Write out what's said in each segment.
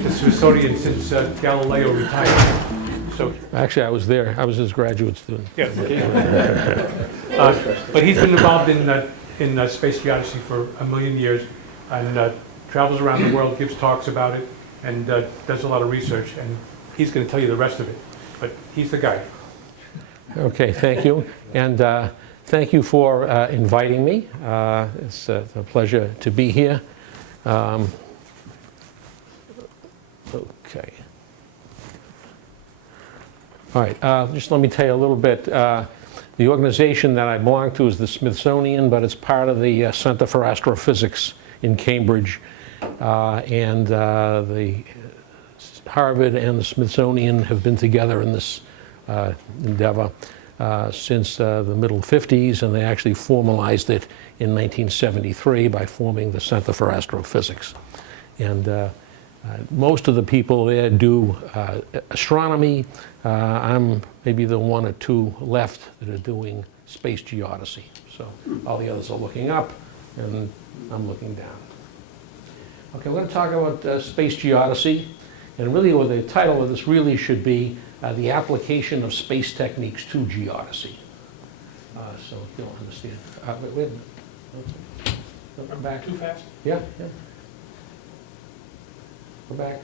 at the Smithsonian since Galileo retired. So, Actually, I was there. I was his graduate student. yeah. But he's been involved in space geodesy for a million years, and travels around the world, gives talks about it, and does a lot of research. And he's going to tell you the rest of it. But he's the guy. Okay, thank you. And thank you for inviting me. It's a pleasure to be here. Okay. All right, just let me tell you a little bit. The organization that I belong to is the Smithsonian, but it's part of the Center for Astrophysics in Cambridge. And the Harvard and the Smithsonian have been together in this endeavor since the middle 50s, and they actually formalized it in 1973 by forming the Center for Astrophysics. And most of the people there do astronomy. I'm maybe the one or two left that are doing space geodesy. So all the others are looking up, and I'm looking down. Okay, we're going to talk about space geodesy. And really, what the title of this really should be the application of space techniques to geodesy. So you'll understand. Wait a minute. Come back. Too fast? Yeah, yeah. Go back.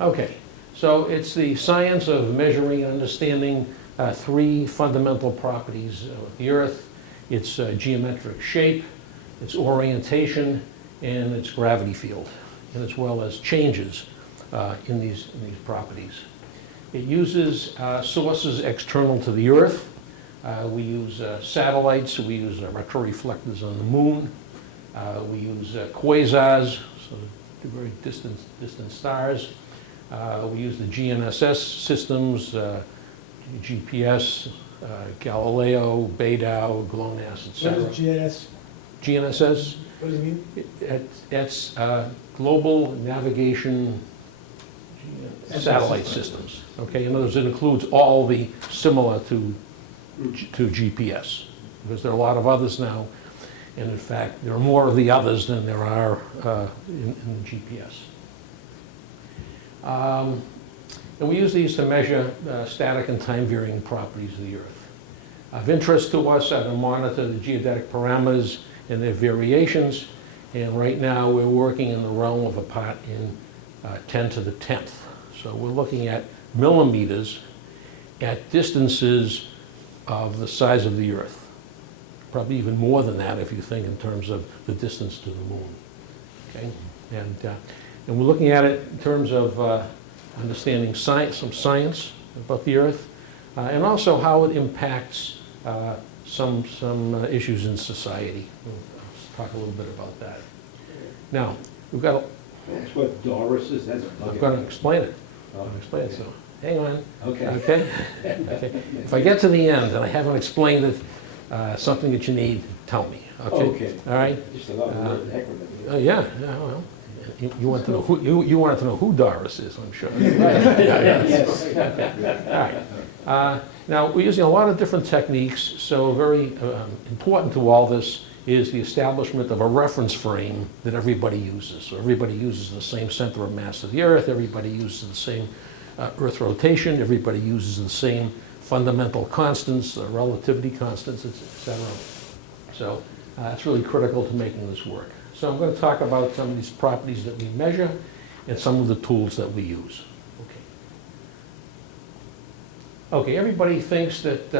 Okay, so it's the science of measuring and understanding three fundamental properties of the Earth. Its geometric shape, its orientation, and its gravity field, and as well as changes in these properties. It uses sources external to the Earth. We use satellites, we use retroreflectors on the moon. We use quasars, so very distant stars. We use the GNSS systems, GPS, Galileo, Beidou, GLONASS, etc. What is GNSS? What does it mean? It's global navigation satellite systems. Okay, in other words, it includes all the similar to GPS, because there are a lot of others now, and in fact, there are more of the others than there are in GPS. And we use these to measure static and time-varying properties of the Earth. Of interest to us are to monitor the geodetic parameters and their variations, and right now we're working in the realm of a part in 10 to the 10th. So we're looking at millimeters at distances of the size of the Earth. Probably even more than that if you think in terms of the distance to the moon. Okay? And we're looking at it in terms of understanding science, some science about the Earth, and also how it impacts some issues in society. We'll talk a little bit about that. Now, we've got to... That's what Doris is? That's I'm going to explain it. Oh, Explain it, so hang on. Okay. Okay? Okay. If I get to the end and I haven't explained it, something that you need, tell me. Okay? Okay. All right? Just a lot of word acronym. Yeah, well, you want to know who you wanted to know who Doris is, I'm sure. Yes. All right. Now, we're using a lot of different techniques, so very important to all this is the establishment of a reference frame that everybody uses. So everybody uses the same center of mass of the Earth, everybody uses the same Earth rotation, everybody uses the same fundamental constants, relativity constants, etc. So it's really critical to making this work. So I'm going to talk about some of these properties that we measure and some of the tools that we use. Okay, everybody thinks that,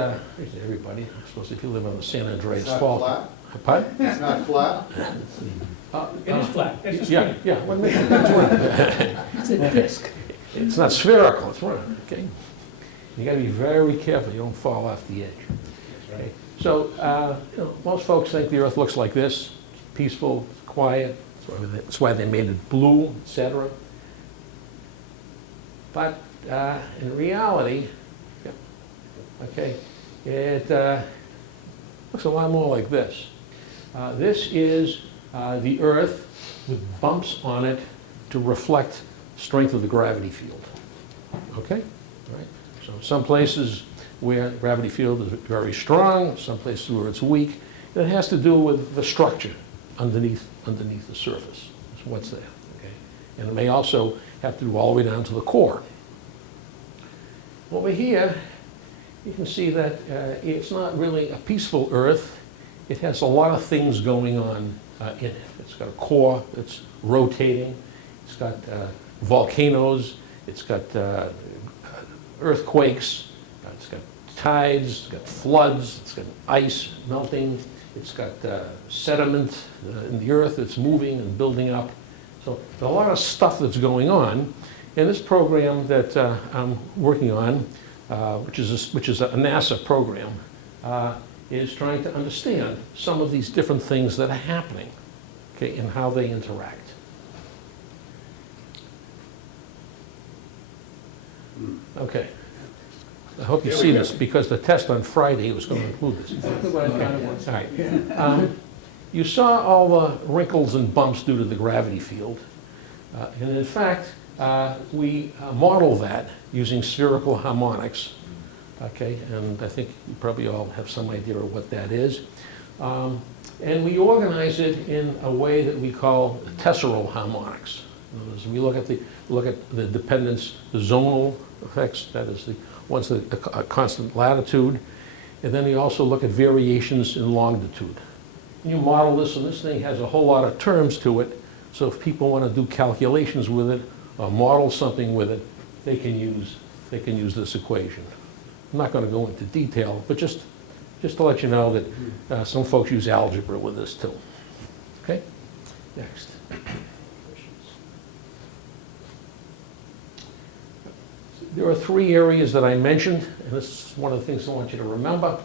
everybody, I suppose if you live on the San Andreas It's not Fault. flat? Pardon? It's not flat? It is flat. It's a Yeah, screen. yeah. Well, that's right. It's a disc. It's not spherical, it's round, okay? You gotta be very careful you don't fall off the edge. Okay. So, most folks think the Earth looks like this, peaceful, quiet, that's why they made it blue, etc. But in reality, okay, it looks a lot more like this. This is the Earth with bumps on it to reflect strength of the gravity field. Okay? All right. So some places where the gravity field is very strong, some places where it's weak. It has to do with the structure underneath the surface. So what's there? Okay? And it may also have to do all the way down to the core. Over here, you can see that it's not really a peaceful Earth. It has a lot of things going on in it. It's got a core that's rotating. It's got volcanoes. It's got earthquakes. It's got tides. It's got floods. It's got ice melting. It's got sediment in the Earth that's moving and building up. So there's a lot of stuff that's going on. And this program that I'm working on, which is a NASA program, is trying to understand some of these different things that are happening, okay, and how they interact. Okay. I hope you see this, because the test on Friday was going to include this. Exactly what I thought it was. All right. You saw all the wrinkles and bumps due to the gravity field. And in fact, we model that using spherical harmonics. Okay, and I think you probably all have some idea of what that is. And we organize it in a way that we call tesseral harmonics. In other words, we look at the dependence, the zonal effects, that is the ones that a constant latitude, and then we also look at variations in longitude. And you model this, and this thing has a whole lot of terms to it, so if people want to do calculations with it, or model something with it, they can use this equation. I'm not going to go into detail, but just to let you know that some folks use algebra with this too. Okay? Next. There are three areas that I mentioned, and this is one of the things I want you to remember.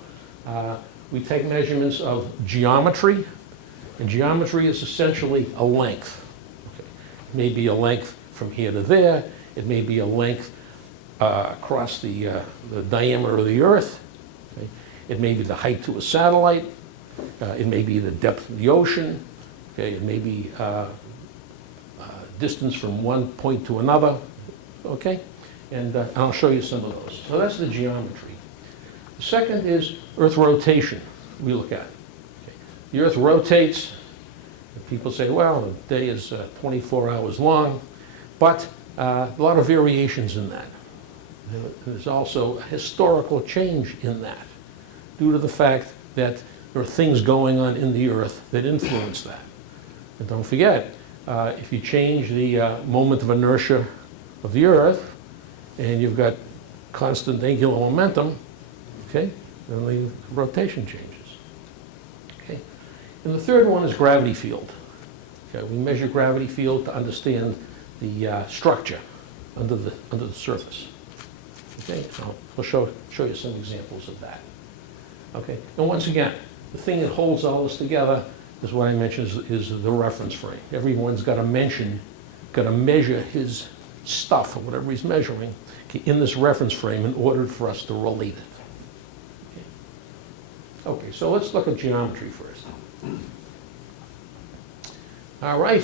We take measurements of geometry, and geometry is essentially a length. Okay. It may be a length from here to there. It may be a length across the diameter of the Earth. Okay. It may be the height to a satellite. It may be the depth of the ocean. Okay. It may be distance from one point to another. Okay. And I'll show you some of those. So that's the geometry. The second is Earth rotation we look at. Okay. The Earth rotates. People say, well, the day is 24 hours long, but a lot of variations in that. There's also a historical change in that due to the fact that there are things going on in the Earth that influence that. And don't forget, if you change the moment of inertia of the Earth, and you've got constant angular momentum, okay, then the rotation changes. Okay. And the third one is gravity field. Okay, we measure gravity field to understand the structure under the surface. Okay, so I'll show you some examples of that. Okay, and once again, the thing that holds all this together is what I mentioned is the reference frame. Everyone's got to measure his stuff or whatever he's measuring in this reference frame in order for us to relate it. Okay, so let's look at geometry first. All right,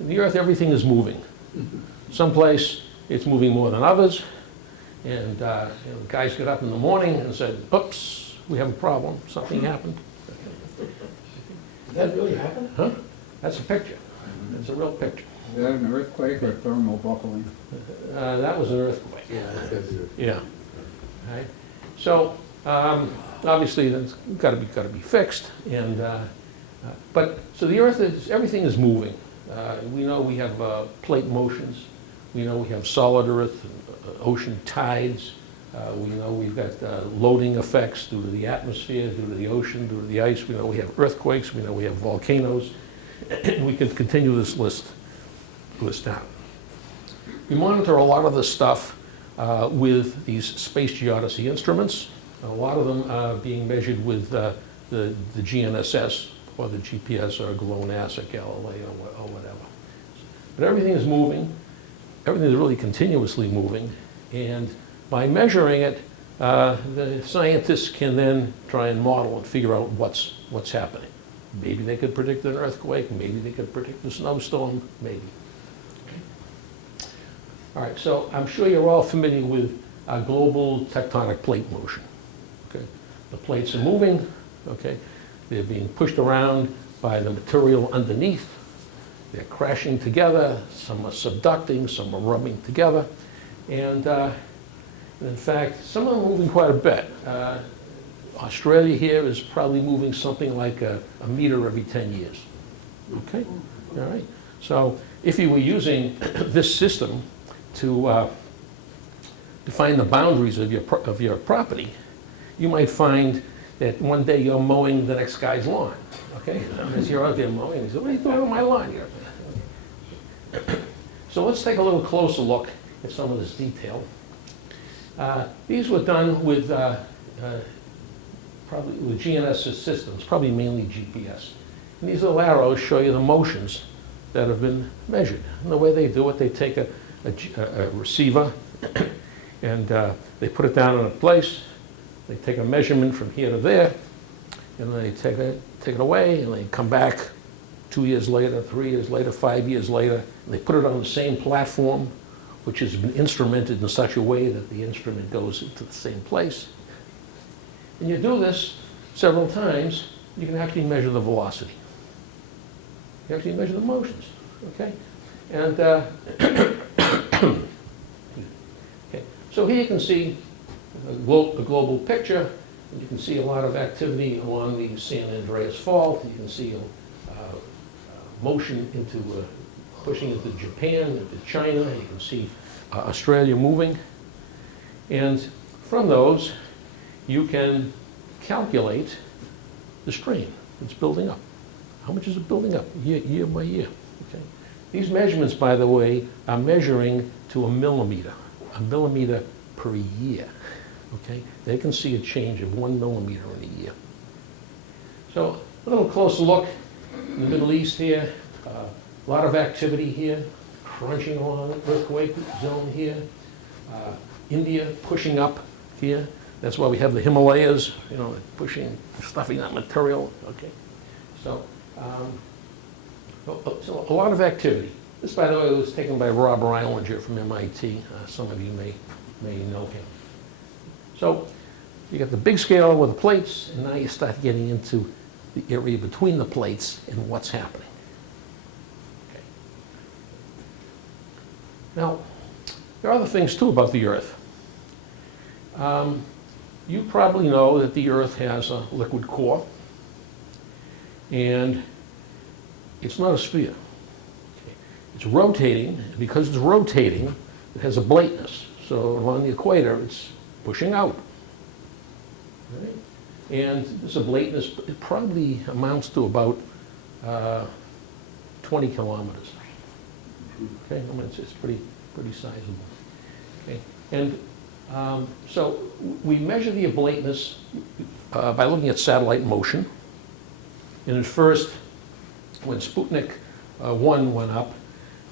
in the Earth everything is moving. Someplace it's moving more than others, and guys get up in the morning and said, oops, we have a problem, something happened. Did that really happen? Huh? That's a picture. That's a real picture. Is that an earthquake or thermal buckling? That was an earthquake. Yeah. Yeah. Okay. So obviously that's got to be fixed, and but so the Earth is everything is moving. We know we have plate motions. We know we have solid Earth, ocean tides. We know we've got loading effects due to the atmosphere, due to the ocean, due to the ice. We know we have earthquakes. We know we have volcanoes. We could continue this list down. We monitor a lot of this stuff with these space geodesy instruments. A lot of them being measured with the GNSS or the GPS or GLONASS or Galileo or whatever. But everything is moving. Everything is really continuously moving. And by measuring it, the scientists can then try and model and figure out what's happening. Maybe they could predict an earthquake. Maybe they could predict a snowstorm. Maybe. Okay. All right, so I'm sure you're all familiar with global tectonic plate motion. Okay. The plates are moving. Okay. They're being pushed around by the material underneath. they're crashing together, some are subducting, some are rubbing together, and in fact, some of them are moving quite a bit. Australia here is probably moving something like a meter every 10 years. Okay, all right. So if you were using this system to define the boundaries of your property, you might find that one day you're mowing the next guy's lawn. Okay, as you're out there mowing, you say, "What are you doing on my lawn here?" So let's take a little closer look at some of this detail. These were done with probably with GNSS systems, probably mainly GPS. And these little arrows show you the motions that have been measured. And the way they do it, they take a receiver and they put it down in a place. They take a measurement from here to there, and then they take it away, and they come back 2 years later, 3 years later, 5 years later, and they put it on the same platform, which has been instrumented in such a way that the instrument goes into the same place. And you do this several times, you can actually measure the velocity. You actually measure the motions, okay? And okay. So here you can see a global picture. And you can see a lot of activity along the San Andreas Fault. You can see motion into pushing into Japan, into China. You can see Australia moving. And from those, you can calculate the strain that's building up. How much is it building up year by year? Okay. These measurements, by the way, are measuring to a millimeter per year. Okay? They can see a change of 1 millimeter in a year. So a little closer look in the Middle East here. A lot of activity here, crunching along earthquake zone here. India pushing up here. That's why we have the Himalayas, you know, pushing, stuffing that material. Okay, so a lot of activity. This, by the way, was taken by Rob Reilinger from MIT. Some of you may know him. So you got the big scale with the plates, and now you start getting into the area between the plates and what's happening. Okay. Now, there are other things too about the Earth. You probably know that the Earth has a liquid core, and it's not a sphere. Okay. It's rotating, and because it's rotating, it has a blankness. So along the equator, it's pushing out. Right? And this ablateness, it probably amounts to about 20 kilometers. Okay, I mean, it's pretty sizable. Okay, and so we measure the ablateness by looking at satellite motion. And at first, when Sputnik 1 went up,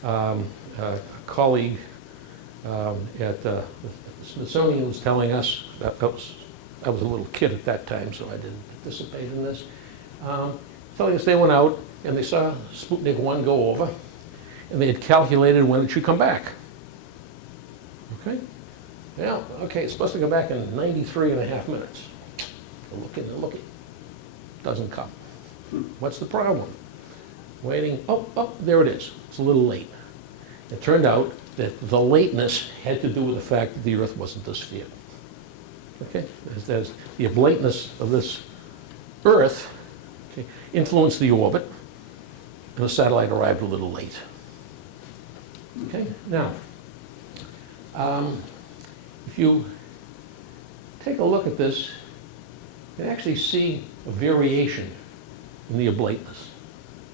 a colleague at the Smithsonian was telling us, I was a little kid at that time, so I didn't participate in this, telling us they went out and they saw Sputnik 1 go over, and they had calculated when it should come back. Okay? Now, okay, it's supposed to come back in 93.5 minutes. They're looking. Doesn't come. What's the problem? Waiting, oh, there it is. It's a little late. It turned out that the lateness had to do with the fact that the Earth wasn't a sphere. Okay? As the ablateness of this Earth, okay, influenced the orbit, and the satellite arrived a little late. Okay? Now, if you take a look at this, you can actually see a variation in the ablateness.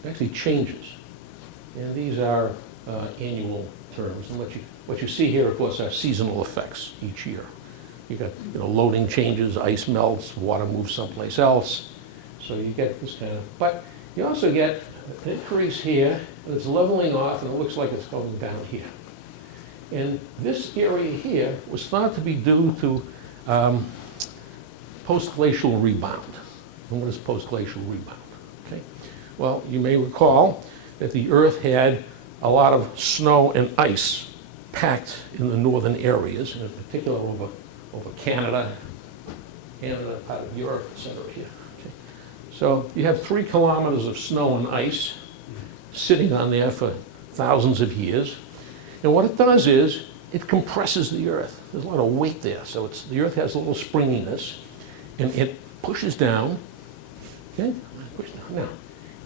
It actually changes. And these are annual terms. And what you see here, of course, are seasonal effects each year. You got, you know, loading changes, ice melts, water moves someplace else. So you get this kind of, but you also get an increase here, and it's leveling off, and it looks like it's going down here. And this area here was thought to be due to postglacial rebound. And what is postglacial rebound? Okay. Well, you may recall that the Earth had a lot of snow and ice packed in the northern areas, in particular over Canada, part of Europe, etc. here. Okay. So you have 3 kilometers of snow and ice sitting on there for thousands of years. And what it does is it compresses the Earth. There's a lot of weight there, so the Earth has a little springiness, and it pushes down. Okay, push down. Now,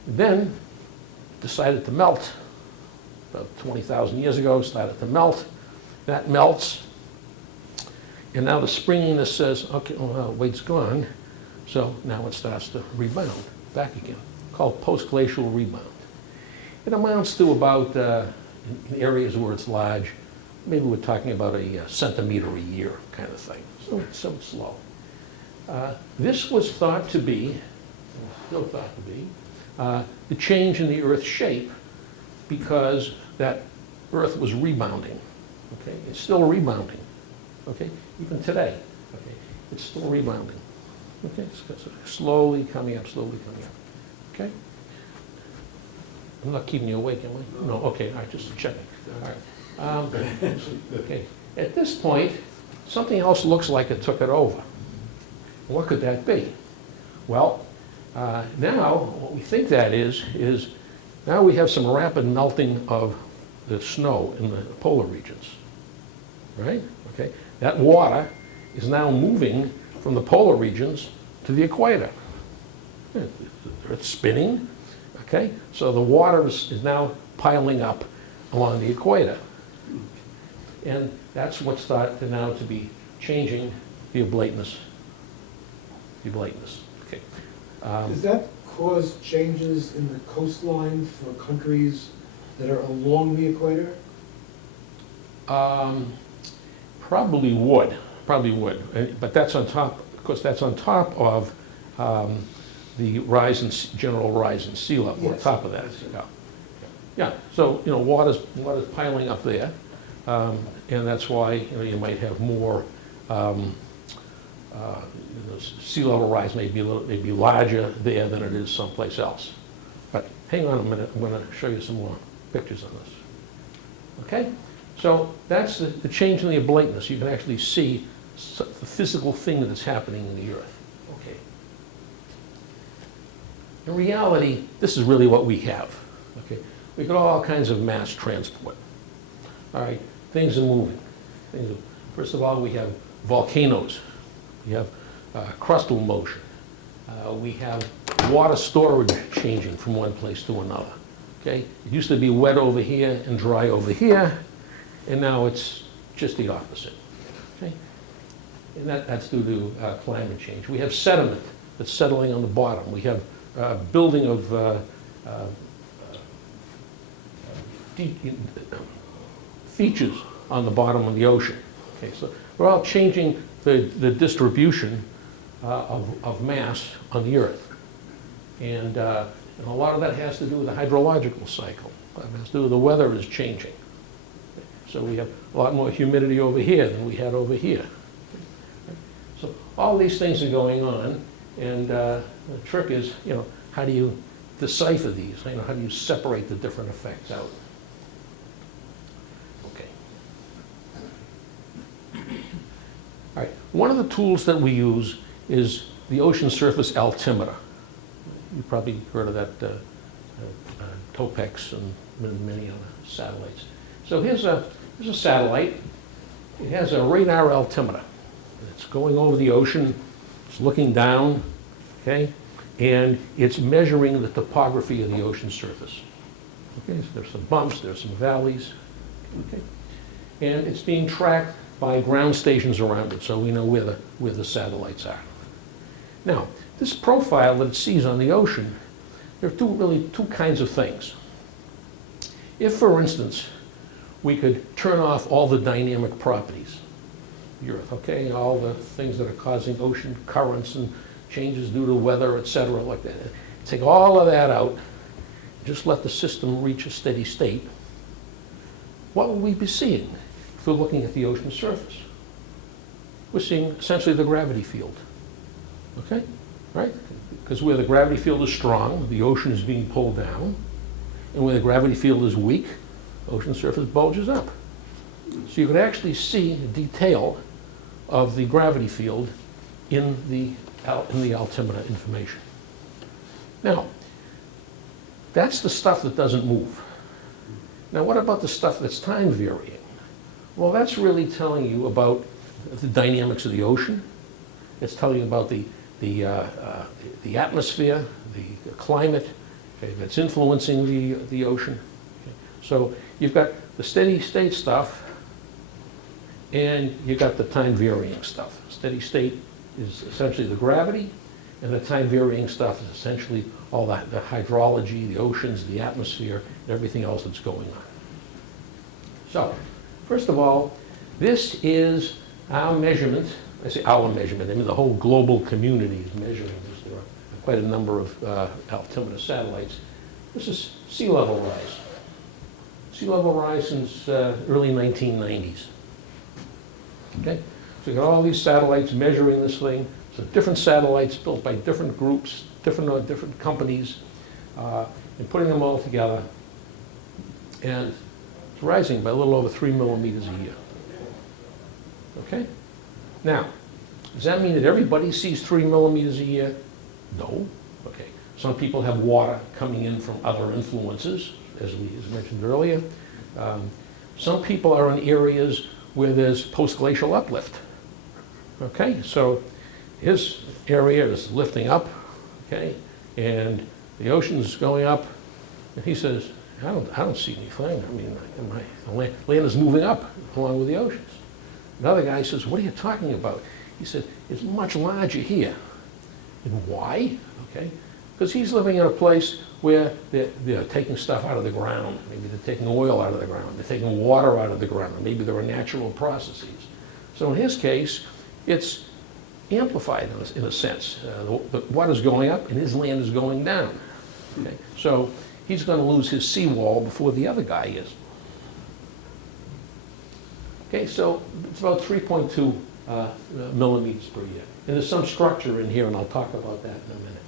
then decided to melt about 20,000 years ago. Started to melt. That melts, and now the springiness says, okay, well, weight's gone, so now it starts to rebound back again, called postglacial rebound. It amounts to about, in areas where it's large, maybe we're talking about a centimeter a year kind of thing, so it's slow. This was thought to be, still thought to be, the change in the Earth's shape because that Earth was rebounding. Okay, it's still rebounding. Okay, even today. Okay, it's still rebounding. Okay, it's slowly coming up, slowly coming up. Okay. I'm not keeping you awake, am I? No. Okay. All right. Just checking. All right. Okay. At this point, something else looks like it took it over. What could that be? Well, now what we think that is now we have some rapid melting of the snow in the polar regions. Right? Okay. That water is now moving from the polar regions to the equator. It's spinning. Okay. So the water is now piling up along the equator. And that's what's thought to now to be changing the ablateness. The ablateness. Okay. Does that cause changes in the coastline for countries that are along the equator? Probably would, but that's on top. Of course, that's on top of the general rise in sea level. Yes. On top of that, yeah. So water's piling up there, and that's why you might have more. Sea level rise may be larger there than it is someplace else. But hang on a minute. I'm going to show you some more pictures on this. Okay. So that's the change in the ablateness. You can actually see the physical thing that's happening in the Earth. Okay. In reality, this is really what we have. Okay. We've got all kinds of mass transport. All right. Things are moving. First of all, we have volcanoes. We have crustal motion. We have water storage changing from one place to another. Okay. It used to be wet over here and dry over here. And now it's just the opposite. Okay? And that's due to climate change. We have sediment that's settling on the bottom. We have building of features on the bottom of the ocean. Okay, so we're all changing the distribution of mass on the Earth. And a lot of that has to do with the hydrological cycle. It has to do with the weather is changing. So we have a lot more humidity over here than we had over here. So all these things are going on, and the trick is, how do you decipher these? How do you separate the different effects out? Okay. All right. One of the tools that we use is the ocean surface altimeter. You probably heard of that, TOPEX and many other satellites. So here's a satellite. It has a radar altimeter. It's going over the ocean. It's looking down, okay? And it's measuring the topography of the ocean surface. Okay, so there's some bumps, there's some valleys, okay? And it's being tracked by ground stations around it, so we know where the satellites are. Now, this profile that it sees on the ocean, there are two kinds of things. If, for instance, we could turn off all the dynamic properties of the Earth, okay? All the things that are causing ocean currents and changes due to weather, et cetera, like that. Take all of that out, just let the system reach a steady state. What would we be seeing if we're looking at the ocean surface? We're seeing essentially the gravity field, okay? Right? Because where the gravity field is strong, the ocean is being pulled down, and where the gravity field is weak, ocean surface bulges up. So you could actually see the detail of the gravity field in the altimeter information. Now, That's the stuff that doesn't move. Now, what about the stuff that's time varying? Well, that's really telling you about the dynamics of the ocean. It's telling you about the atmosphere, the climate, okay, that's influencing the ocean. Okay. So you've got the steady state stuff, and you've got the time varying stuff. Steady state is essentially the gravity, and the time varying stuff is essentially all the hydrology, the oceans, the atmosphere, and everything else that's going on. So, first of all, this is our measurement. I say our measurement, I mean the whole global community is measuring this. There are quite a number of altimeter satellites. This is sea level rise. Sea level rise since early 1990s. Okay? So you got all these satellites measuring this thing. So different satellites built by different groups, different companies, and putting them all together. And it's rising by a little over 3 millimeters a year. Okay? Now, does that mean that everybody sees 3 millimeters a year? No. Okay. Some people have water coming in from other influences, as mentioned earlier. Some people are in areas where there's postglacial uplift. Okay, so his area is lifting up, okay, and the ocean's going up, and he says, I don't see anything. I mean, the land is moving up along with the oceans. Another guy says, what are you talking about? He said, it's much larger here. And why? Okay, because he's living in a place where they're taking stuff out of the ground. Maybe they're taking oil out of the ground. They're taking water out of the ground. Maybe there are natural processes. So in his case, it's amplified in a sense. The water's going up and his land is going down. Okay? So he's going to lose his seawall before the other guy is. Okay, so it's about 3.2 millimeters per year. And there's some structure in here, and I'll talk about that in a minute.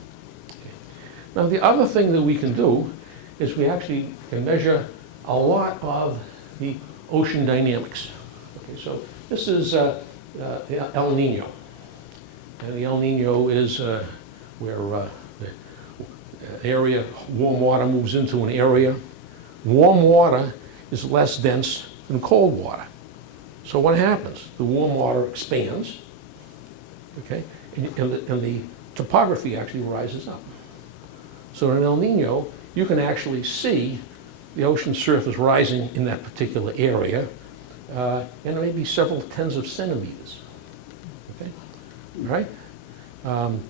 Okay. Now, the other thing that we can do is we actually can measure a lot of the ocean dynamics. Okay, so this is El Nino. And the El Nino is where the area, warm water moves into an area. Warm water is less dense than cold water. So what happens? The warm water expands, okay, and the topography actually rises up. So in El Nino, you can actually see the ocean surface rising in that particular area, and it may be several tens of centimeters. Okay, all right? I'll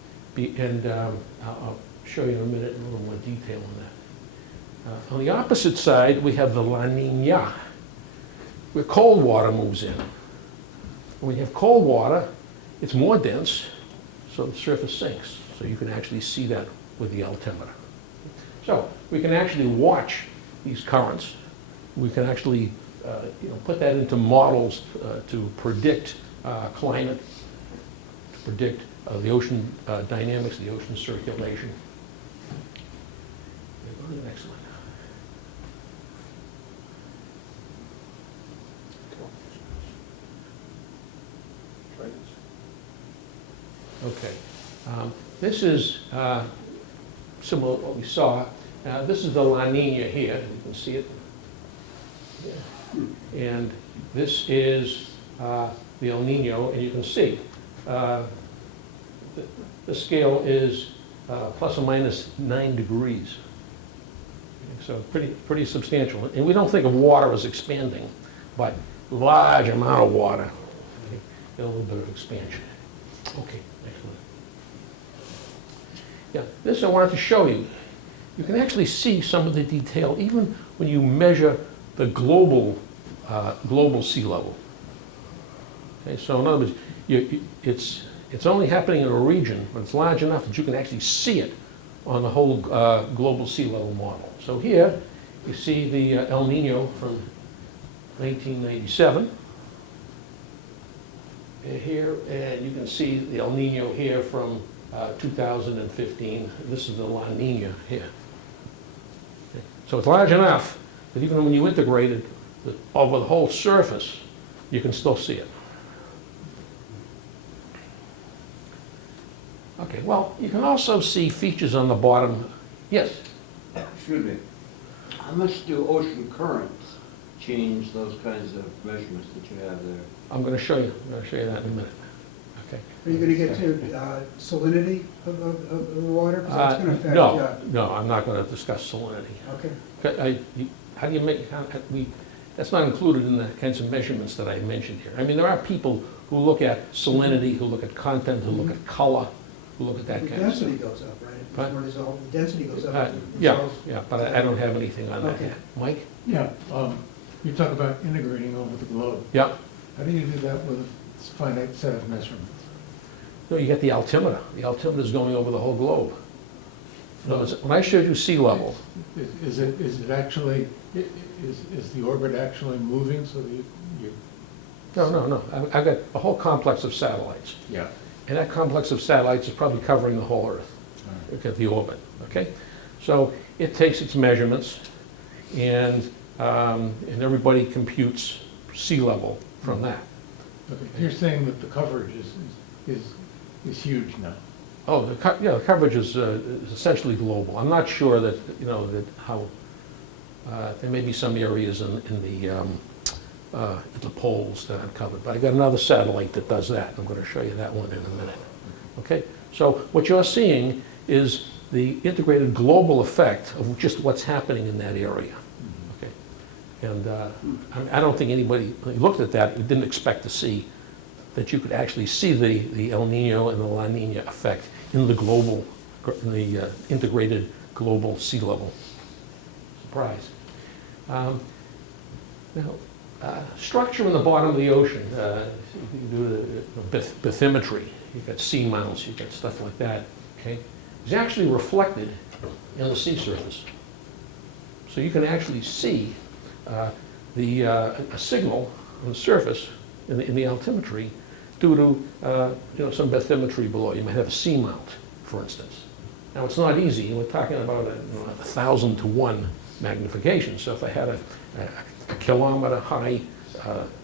show you in a minute in a little more detail on that. On the opposite side, we have the La Nina, where cold water moves in. When you have cold water, it's more dense, so the surface sinks. So you can actually see that with the altimeter. So we can actually watch these currents. We can actually put that into models to predict climate, to predict the ocean dynamics, the ocean circulation. Go to the next one. Okay, this is similar to what we saw. This is the La Nina here, you can see it. Yeah. And this is the El Nino, and you can see the scale is plus or minus 9 degrees. So pretty substantial. And we don't think of water as expanding, but large amount of water. Okay. Get a little bit of expansion. Okay, next one. Yeah, this I wanted to show you. You can actually see some of the detail even when you measure the global sea level. Okay, so in other words, it's only happening in a region, but it's large enough that you can actually see it on the whole global sea level model. So here you see the El Nino from 1997. Here, and you can see the El Nino here from 2015. This is the La Nina here. Okay. So it's large enough that even when you integrate it over the whole surface, you can still see it. Okay, well, you can also see features on the bottom. Yes? Excuse me. How much do ocean currents change those kinds of measurements that you have there? I'm going to show you. I'm going to show you that in a minute. Okay. Are you gonna get to salinity of the water? 'Cause that's gonna affect, No, I'm not going to discuss salinity. Okay. How do you make, that's not included in the kinds of measurements that I mentioned here. I mean, there are people who look at salinity, who look at content, who look at color, who look at that The kind of stuff. density goes up, right? It's Pardon? more dissolved, the density goes up. Yeah, but I don't have anything on that Okay. yet. Mike? Yeah, you talk about integrating over the globe. Yeah. How do you do that with a finite set of measurements? No, you get the altimeter. The altimeter is going over the whole globe. In other words, when I showed you sea level, Is it actually, is the orbit actually moving so that you? no. I've got a whole complex of satellites. Yeah. And that complex of satellites is probably covering the whole Earth. Look at the orbit, okay? So it takes its measurements, and everybody computes sea level from that. Okay, you're saying that the coverage is huge now. Oh, the coverage is essentially global. I'm not sure that, that how, there may be some areas in the poles that aren't covered, but I got another satellite that does that. I'm going to show you that one in a minute. Okay, so what you're seeing is the integrated global effect of just what's happening in that area. Okay, and I don't think anybody who looked at that didn't expect to see that you could actually see the El Nino and the La Nina effect in the global, in the integrated global sea level. Surprise. Now, structure in the bottom of the ocean, you do the bathymetry, you've got sea mounts, you've got stuff like that, okay? It's actually reflected in the sea surface. So you can actually see a signal on the surface in the altimetry due to some bathymetry below. You might have a sea mount, for instance. Now, it's not easy. We're talking about 1,000 to 1 magnification. So if I had a kilometer high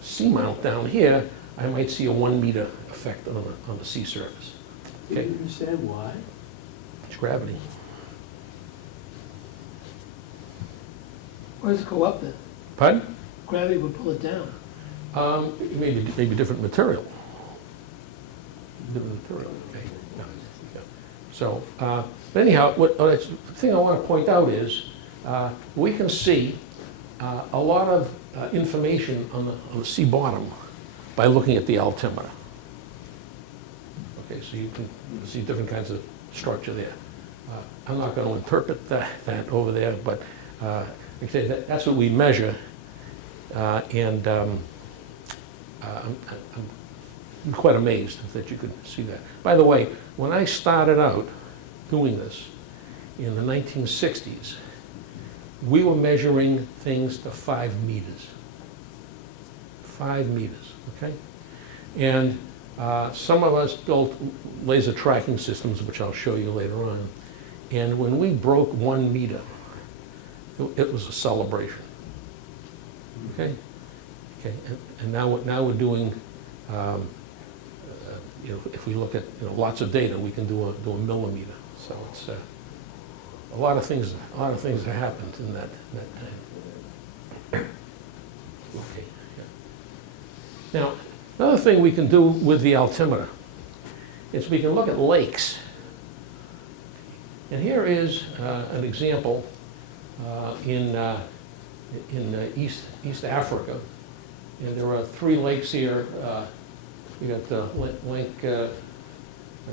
sea mount down here, I might see a 1 meter effect on the sea surface. Do you understand why? It's gravity. Where does it go up then? Pardon? Gravity would pull it down. Maybe different material. Different material. Okay. Yeah. So, but anyhow, the thing I want to point out is we can see a lot of information on the sea bottom by looking at the altimeter. Okay, so you can see different kinds of structure there. I'm not going to interpret that over there, but like I say, that's what we measure, and I'm quite amazed that you could see that. By the way, when I started out doing this in the 1960s, we were measuring things to 5 meters. 5 meters, okay? And some of us built laser tracking systems, which I'll show you later on. And when we broke 1 meter, it was a celebration. Okay? Okay, and now we're doing, if we look at lots of data, we can do a millimeter. So it's a lot of things have happened in that time. Okay. Yeah. Now, another thing we can do with the altimeter is we can look at lakes. And here is an example in East Africa. And there are 3 lakes here. We got Lake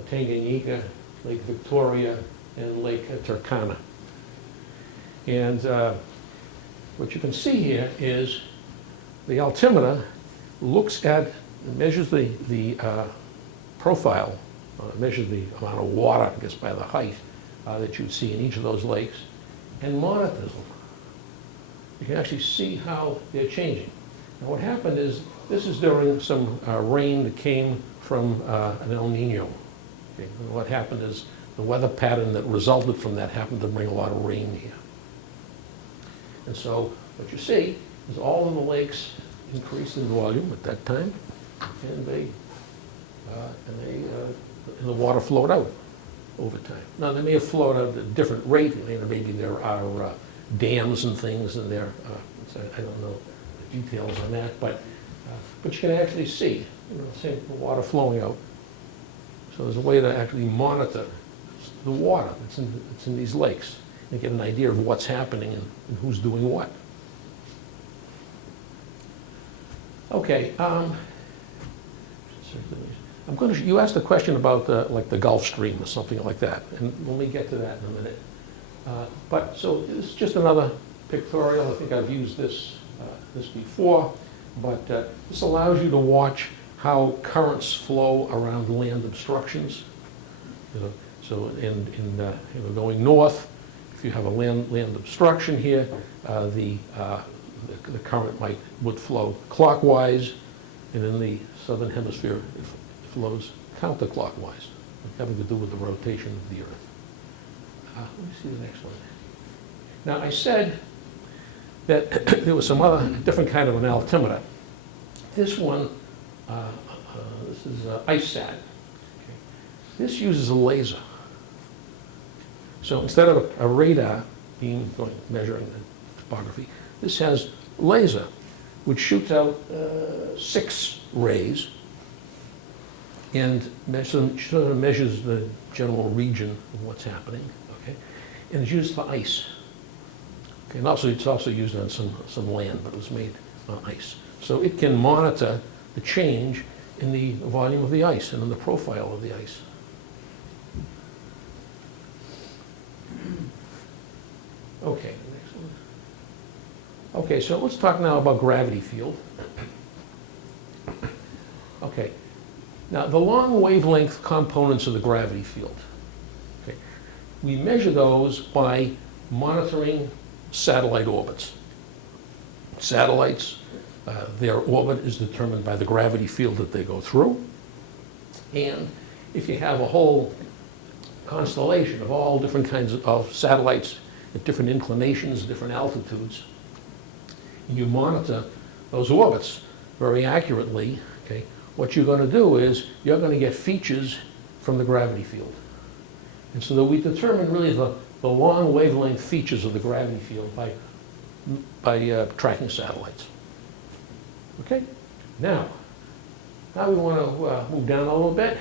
Tanganyika, Lake Victoria, and Lake Turkana. And what you can see here is the altimeter measures the profile, measures the amount of water, I guess, by the height that you see in each of those lakes, and monitors them. You can actually see how they're changing. Now, what happened is, this is during some rain that came from an El Nino. Okay? And what happened is, the weather pattern that resulted from that happened to bring a lot of rain here. And so, what you see is all of the lakes increased in volume at that time, and the water flowed out. over time. Now, they may have flowed at a different rate, maybe there are dams and things in there, so I don't know the details on that, but you can actually see, say, the water flowing out. So there's a way to actually monitor the water that's in these lakes and get an idea of what's happening and who's doing what. Okay, you asked a question about like the Gulf Stream or something like that, and when we get to that in a minute. So this is just another pictorial. I think I've used this before, but this allows you to watch how currents flow around land obstructions. So going north, if you have a land obstruction here, the current would flow clockwise, and in the southern hemisphere it flows counterclockwise, having to do with the rotation of the Earth. Let me see the next one. Now, I said that there was some other different kind of an altimeter. This one, this is IceSat. Okay. This uses a laser. So instead of a radar beam measuring the topography, this has laser, which shoots out 6 rays and measures the general region of what's happening. Okay, and it's used for ice. Okay, and also it's also used on some land, but it was made on ice. So it can monitor the change in the volume of the ice and in the profile of the ice. Okay, next one. Okay, so let's talk now about gravity field. Okay, now the long wavelength components of the gravity field. Okay, we measure those by monitoring satellite orbits. Satellites, their orbit is determined by the gravity field that they go through. And if you have a whole constellation of all different kinds of satellites at different inclinations, different altitudes, and you monitor those orbits very accurately, okay, what you're going to do is you're going to get features from the gravity field. And so that we determine really the long wavelength features of the gravity field by tracking satellites. Okay? Now we want to move down a little bit. Okay.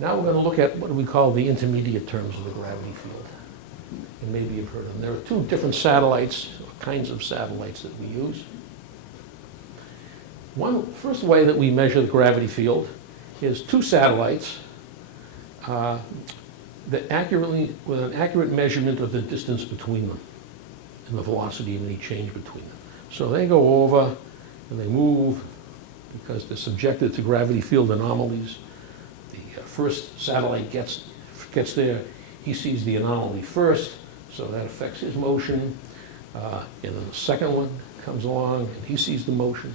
Now we're going to look at what we call the intermediate terms of the gravity field. And maybe you've heard of them. There are 2 different satellites, kinds of satellites that we use. First way that we measure the gravity field is 2 satellites with an accurate measurement of the distance between them and the velocity of any change between them. So they go over and they move because they're subjected to gravity field anomalies. The first satellite gets there, he sees the anomaly first, so that affects his motion. And then the second one comes along and he sees the motion.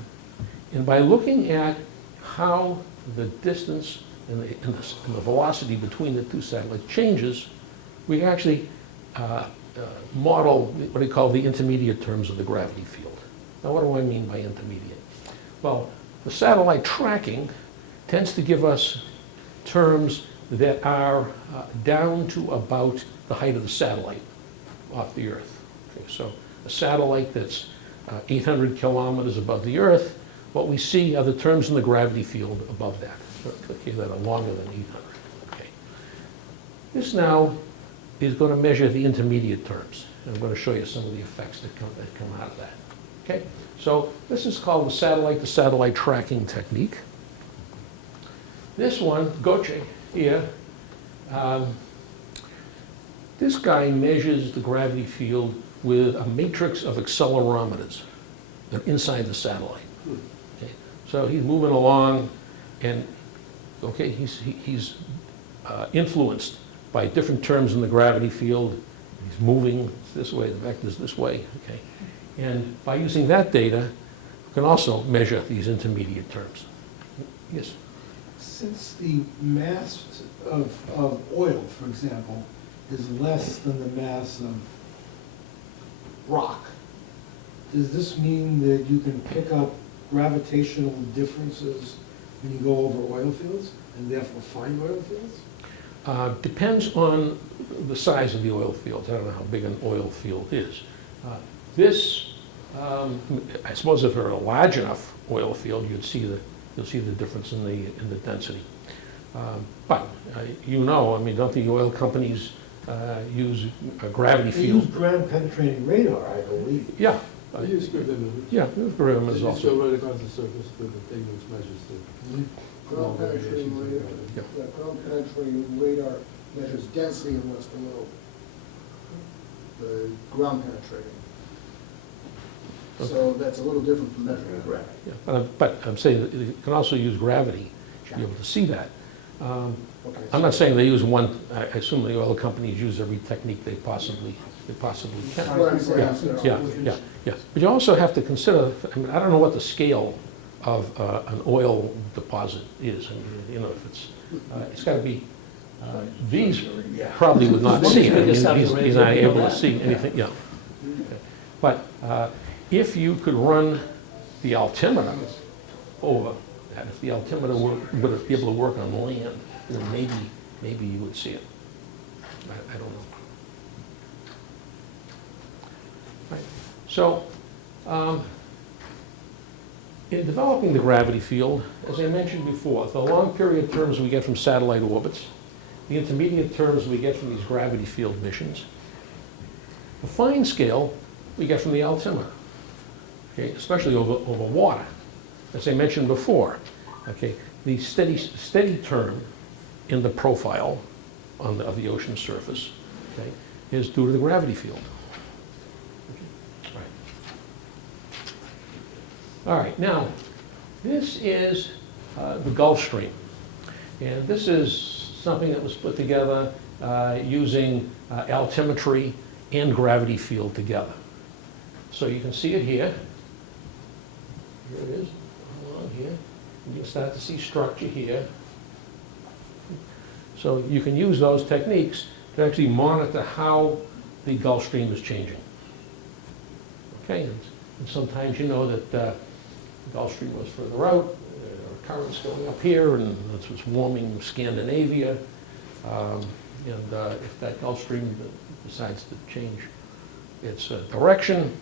And by looking at how the distance and the velocity between the 2 satellites changes, we actually model what we call the intermediate terms of the gravity field. Now, what do I mean by intermediate? Well, the satellite tracking tends to give us terms that are down to about the height of the satellite off the Earth. Okay, so a satellite that's 800 kilometers above the Earth, what we see are the terms in the gravity field above that. Okay, that are longer than 800. Okay. This now is going to measure the intermediate terms. And I'm going to show you some of the effects that come out of that. Okay, so this is called the satellite-to-satellite tracking technique. This one, Goche, here, this guy measures the gravity field with a matrix of accelerometers that are inside the satellite. Okay, so he's moving along, and okay, he's influenced by different terms in the gravity field. He's moving this way, the vector's this way, okay? And by using that data, we can also measure these intermediate terms. Yes? Since the mass of oil, for example, is less than the mass of rock, does this mean that you can pick up gravitational differences when you go over oil fields and therefore find oil fields? Depends on the size of the oil fields. I don't know how big an oil field is. This, I suppose if it were a large enough oil field, you'll see the difference in the density. But you know, I mean, don't the oil companies use a gravity They use field? ground penetrating radar, I believe. Yeah. I use gravimeters. Yeah, gravimeters They just also. go right across the surface with the thing which measures the. Ground penetrating radar, Yeah. yeah, ground penetrating radar measures density of what's below the ground penetrating. So that's a little different from measuring gravity. Yeah, but I'm saying that you can also use gravity to be able to see that. Okay, I'm not saying they use one, I assume the oil companies use every technique they possibly can. Yeah. But you also have to consider, I mean, I don't know what the scale of an oil deposit is. I mean, you know, if it's got to be, these probably would not see it. I mean, he's not able to see anything, yeah. But if you could run the altimeter over that, if the altimeter would be able to work on land, then maybe you would see it. I don't know. Right. So, in developing the gravity field, as I mentioned before, the long period terms we get from satellite orbits, the intermediate terms we get from these gravity field missions, the fine scale we get from the altimeter, okay, especially over water. As I mentioned before, okay, the steady term in the profile of the ocean surface, okay, is due to the gravity field. All right, now, this is the Gulf Stream. And this is something that was put together using altimetry and gravity field together. So you can see it here. Here it is, along here. You can start to see structure here. So you can use those techniques to actually monitor how the Gulf Stream is changing. Okay, and sometimes you know that the Gulf Stream was further out, there are currents going up here, and that's what's warming Scandinavia. If that Gulf Stream decides to change its direction,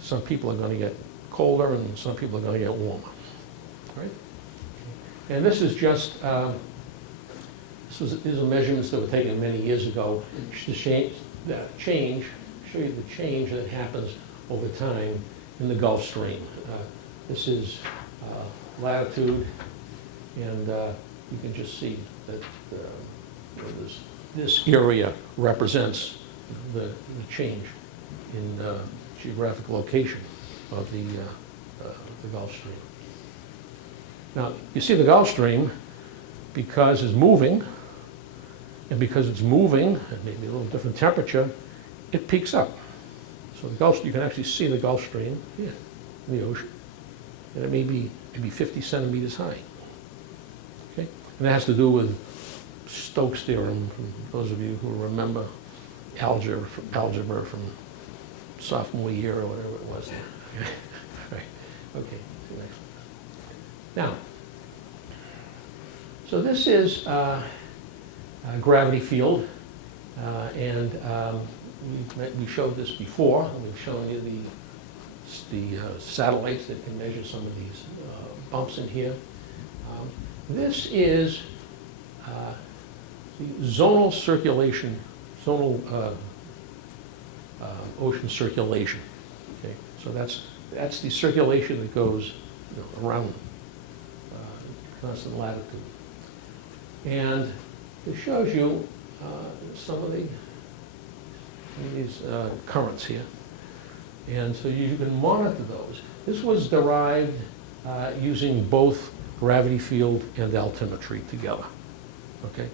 some people are going to get colder and some people are going to get warmer. Right? And this is just, these are measurements that were taken many years ago to show you the change that happens over time in the Gulf Stream. This is latitude, and you can just see that this area represents the change in geographic location of the Gulf Stream. Now, you see the Gulf Stream, because it's moving, and because it's moving at maybe a little different temperature, it peaks up. So the Gulf, you can actually see the Gulf Stream here in the ocean, and it may be 50 centimeters high. Okay, and that has to do with Stokes' theorem. For those of you who remember algebra from sophomore year or whatever it was. Right. Okay. Next. Now, so this is a gravity field, and we showed this before. We've shown you the satellites that can measure some of these bumps in here. This is the zonal circulation, ocean circulation. Okay, so that's the circulation that goes around constant latitude, and it shows you some of these currents here, and so you can monitor those. This was derived using both gravity field and altimetry together. Okay,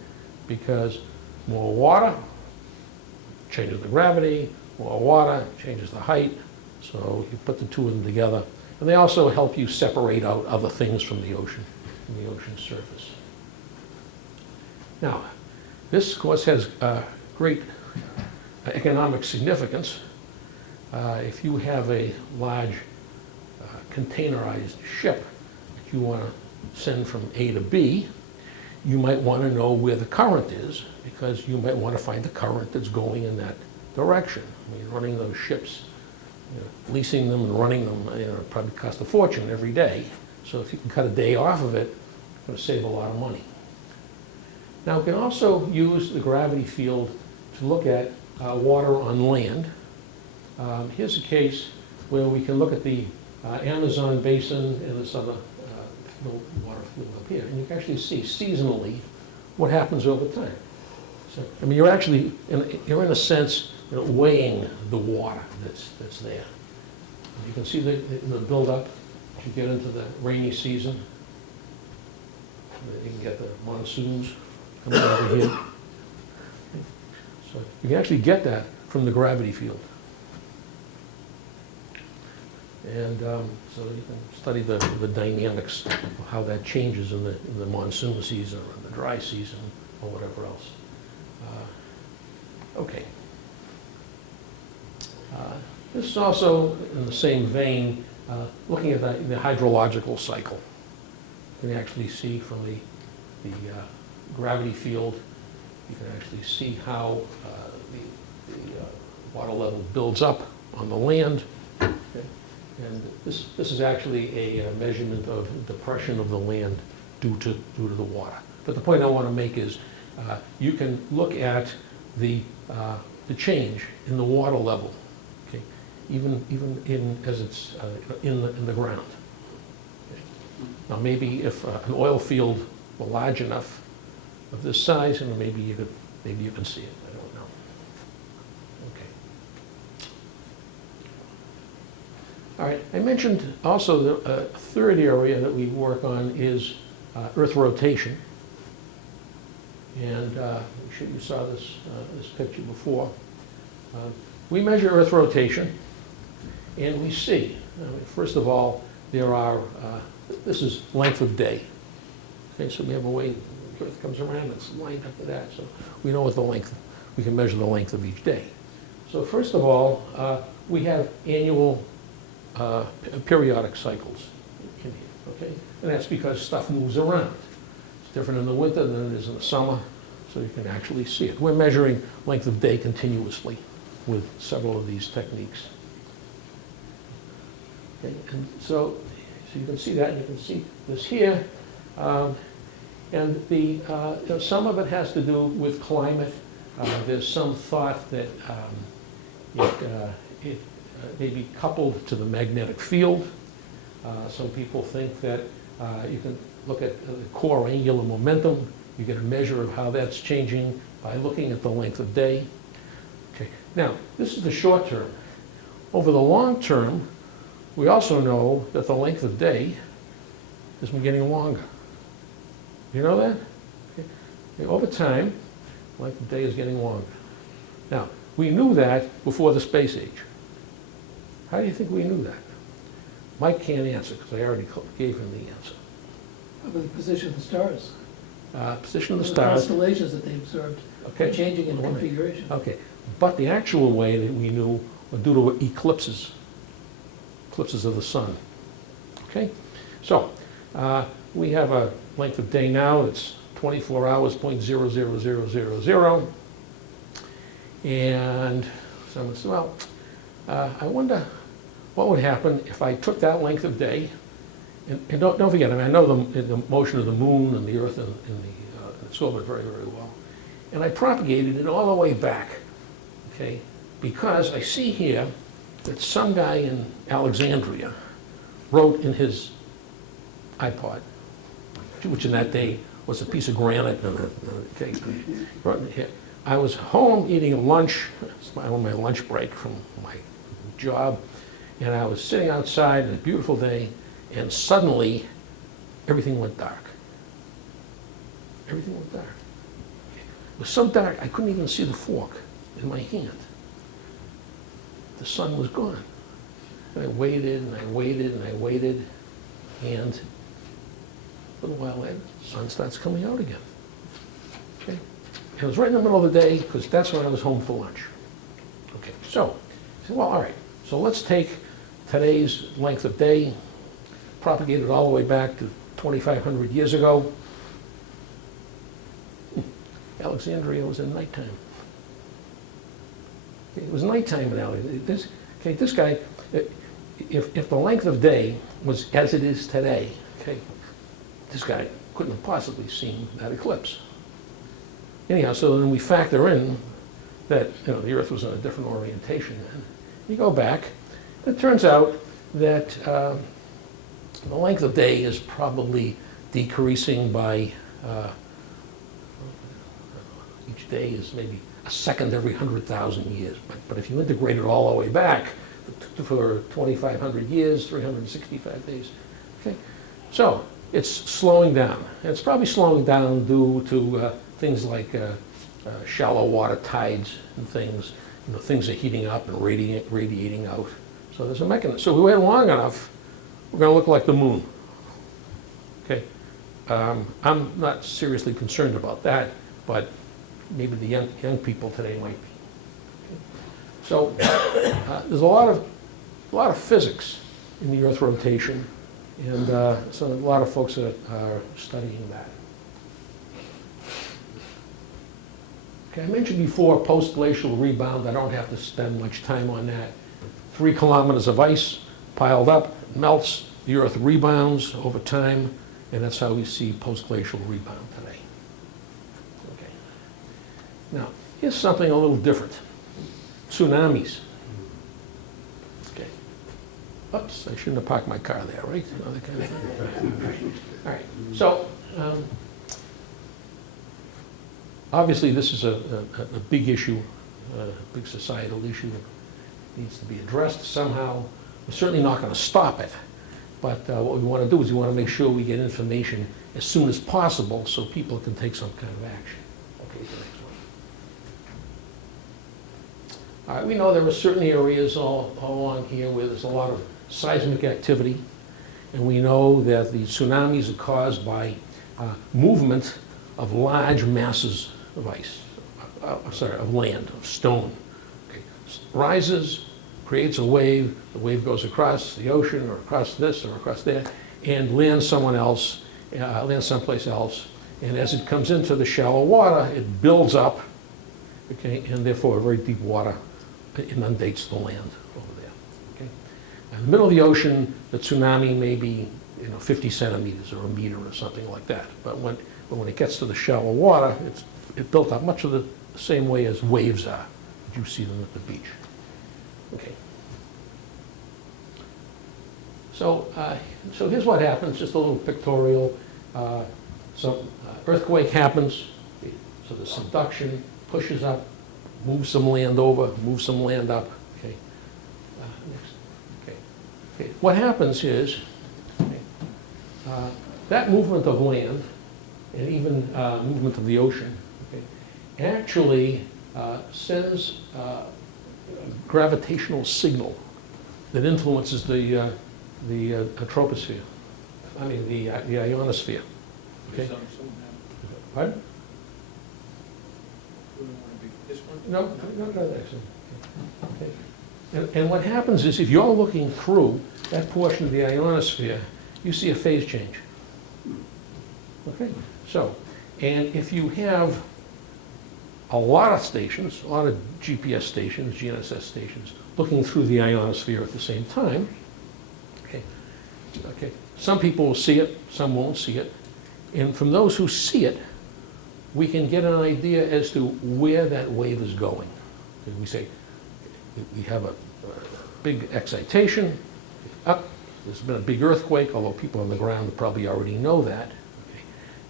because more water changes the gravity, more water changes the height, so you put the two of them together. And they also help you separate out other things from the ocean surface. Now, this, of course, has great economic significance. If you have a large containerized ship that you want to send from A to B, you might want to know where the current is, because you might want to find the current that's going in that direction. I mean, running those ships, leasing them and running them, probably cost a fortune every day. So if you can cut a day off of it, it's going to save a lot of money. Now, we can also use the gravity field to look at water on land. Here's a case where we can look at the Amazon basin and this other water field up here, and you can actually see seasonally what happens over time. So, I mean, you're in a sense weighing the water that's there. You can see the buildup as you get into the rainy season. You can get the monsoons coming over here. So you can actually get that from the gravity field. And so you can study the dynamics of how that changes in the monsoon season or in the dry season or whatever else. Okay. This is also in the same vein, looking at the hydrological cycle. You can actually see from the gravity field, you can actually see how the water level builds up on the land. Okay. And this is actually a measurement of depression of the land due to the water. But the point I want to make is you can look at the change in the water level, okay, even as it's in the ground. Okay. Now maybe if an oil field were large enough of this size, and maybe you can see it. I don't know. Okay. All right. I mentioned also the third area that we work on is Earth rotation. And I'm sure you saw this picture before. We measure Earth rotation, and we see. First of all, there are. This is length of day. Okay, so we have a way the Earth comes around. It's lined up to that, so we know what the length. We can measure the length of each day. So first of all, we have annual periodic cycles in here. Okay, and that's because stuff moves around. It's different in the winter than it is in the summer, so you can actually see it. We're measuring length of day continuously with several of these techniques. Okay, and so you can see that, and you can see this here. And some of it has to do with climate. There's some thought that it may be coupled to the magnetic field. Some people think that you can look at the core angular momentum. You get a measure of how that's changing by looking at the length of day. Okay. Now, this is the short term. Over the long term, we also know that the length of day has been getting longer. You know that? Okay. Over time, the length of day is getting longer. Now, we knew that before the space age. How do you think we knew that? Mike can't answer because I already gave him the answer. How about the position of the stars? Position of the The stars. constellations that they observed Okay. are changing in Wait a minute. configuration. Okay, but the actual way that we knew were due to eclipses of the sun. Okay, so we have a length of day now. It's 24 hours, 0.00000. And someone said, well, I wonder what would happen if I took that length of day, and don't forget, I mean, I know the motion of the moon and the Earth in its orbit very, very well, and I propagated it all the way back, okay, because I see here that some guy in Alexandria wrote in his iPod, which in that day was a piece of granite, okay, wrote in here. I was home eating lunch, on my lunch break from my job, and I was sitting outside on a beautiful day, and suddenly everything went dark. Everything went dark. It was so dark I couldn't even see the fork in my hand. The sun was gone. And I waited and I waited and I waited, and a little while later, the sun starts coming out again. Okay? And it was right in the middle of the day, because that's when I was home for lunch. Okay, so I said, well, all right, so let's take today's length of day, propagate it all the way back to 2,500 years ago, Alexandria was in nighttime. It was nighttime in Alexandria. This guy, if the length of day was as it is today, okay, this guy couldn't have possibly seen that eclipse. Anyhow, so then we factor in that, you know, the Earth was in a different orientation then. You go back, it turns out that the length of day is probably decreasing by, each day is maybe a second every 100,000 years. But if you integrate it all the way back for 2,500 years, 365 days, okay? So it's slowing down. And it's probably slowing down due to things like shallow water tides and things. You know, things are heating up and radiating out. So there's a mechanism. So if we wait long enough, we're going to look like the moon. Okay, I'm not seriously concerned about that, but maybe the young people today might be. Okay. So there's a lot of physics in the Earth rotation, and so a lot of folks are studying that. Okay, I mentioned before post-glacial rebound. I don't have to spend much time on that. 3 kilometers of ice piled up, melts, the Earth rebounds over time, and that's how we see post-glacial rebound today. Okay. Now, here's something a little different. Tsunamis. Okay. Oops, I shouldn't have parked my car there, right? All right, so obviously this is a big issue, a big societal issue that needs to be addressed somehow. We're certainly not going to stop it, but what we want to do is we want to make sure we get information as soon as possible so people can take some kind of action. Okay, the next one. All right, we know there are certain areas all along here where there's a lot of seismic activity, and we know that the tsunamis are caused by movement of large masses of ice, of land, of stone. Okay. Rises, creates a wave, the wave goes across the ocean or across this or across there, and lands someplace else, and as it comes into the shallow water, it builds up, okay, and therefore very deep water inundates the land over there. Okay. In the middle of the ocean, the tsunami may be 50 centimeters or a meter or something like that, but when it gets to the shallow water, it's built up much of the same way as waves are. You see them at the beach. Okay. So here's what happens, just a little pictorial. Some earthquake happens, so the subduction pushes up, moves some land over, moves some land up. Okay. Next. Okay. What happens is that movement of land and even movement of the ocean, okay, actually sends a gravitational signal that influences the troposphere. I mean the ionosphere. Okay. Pardon? No, that's okay. And what happens is if you're looking through that portion of the ionosphere, you see a phase change. Okay. So, and if you have a lot of stations, a lot of GPS stations, GNSS stations, looking through the ionosphere at the same time, okay, some people will see it, some won't see it, and from those who see it, we can get an idea as to where that wave is going. We say, we have a big excitation, up, there's been a big earthquake, although people on the ground probably already know that. Okay.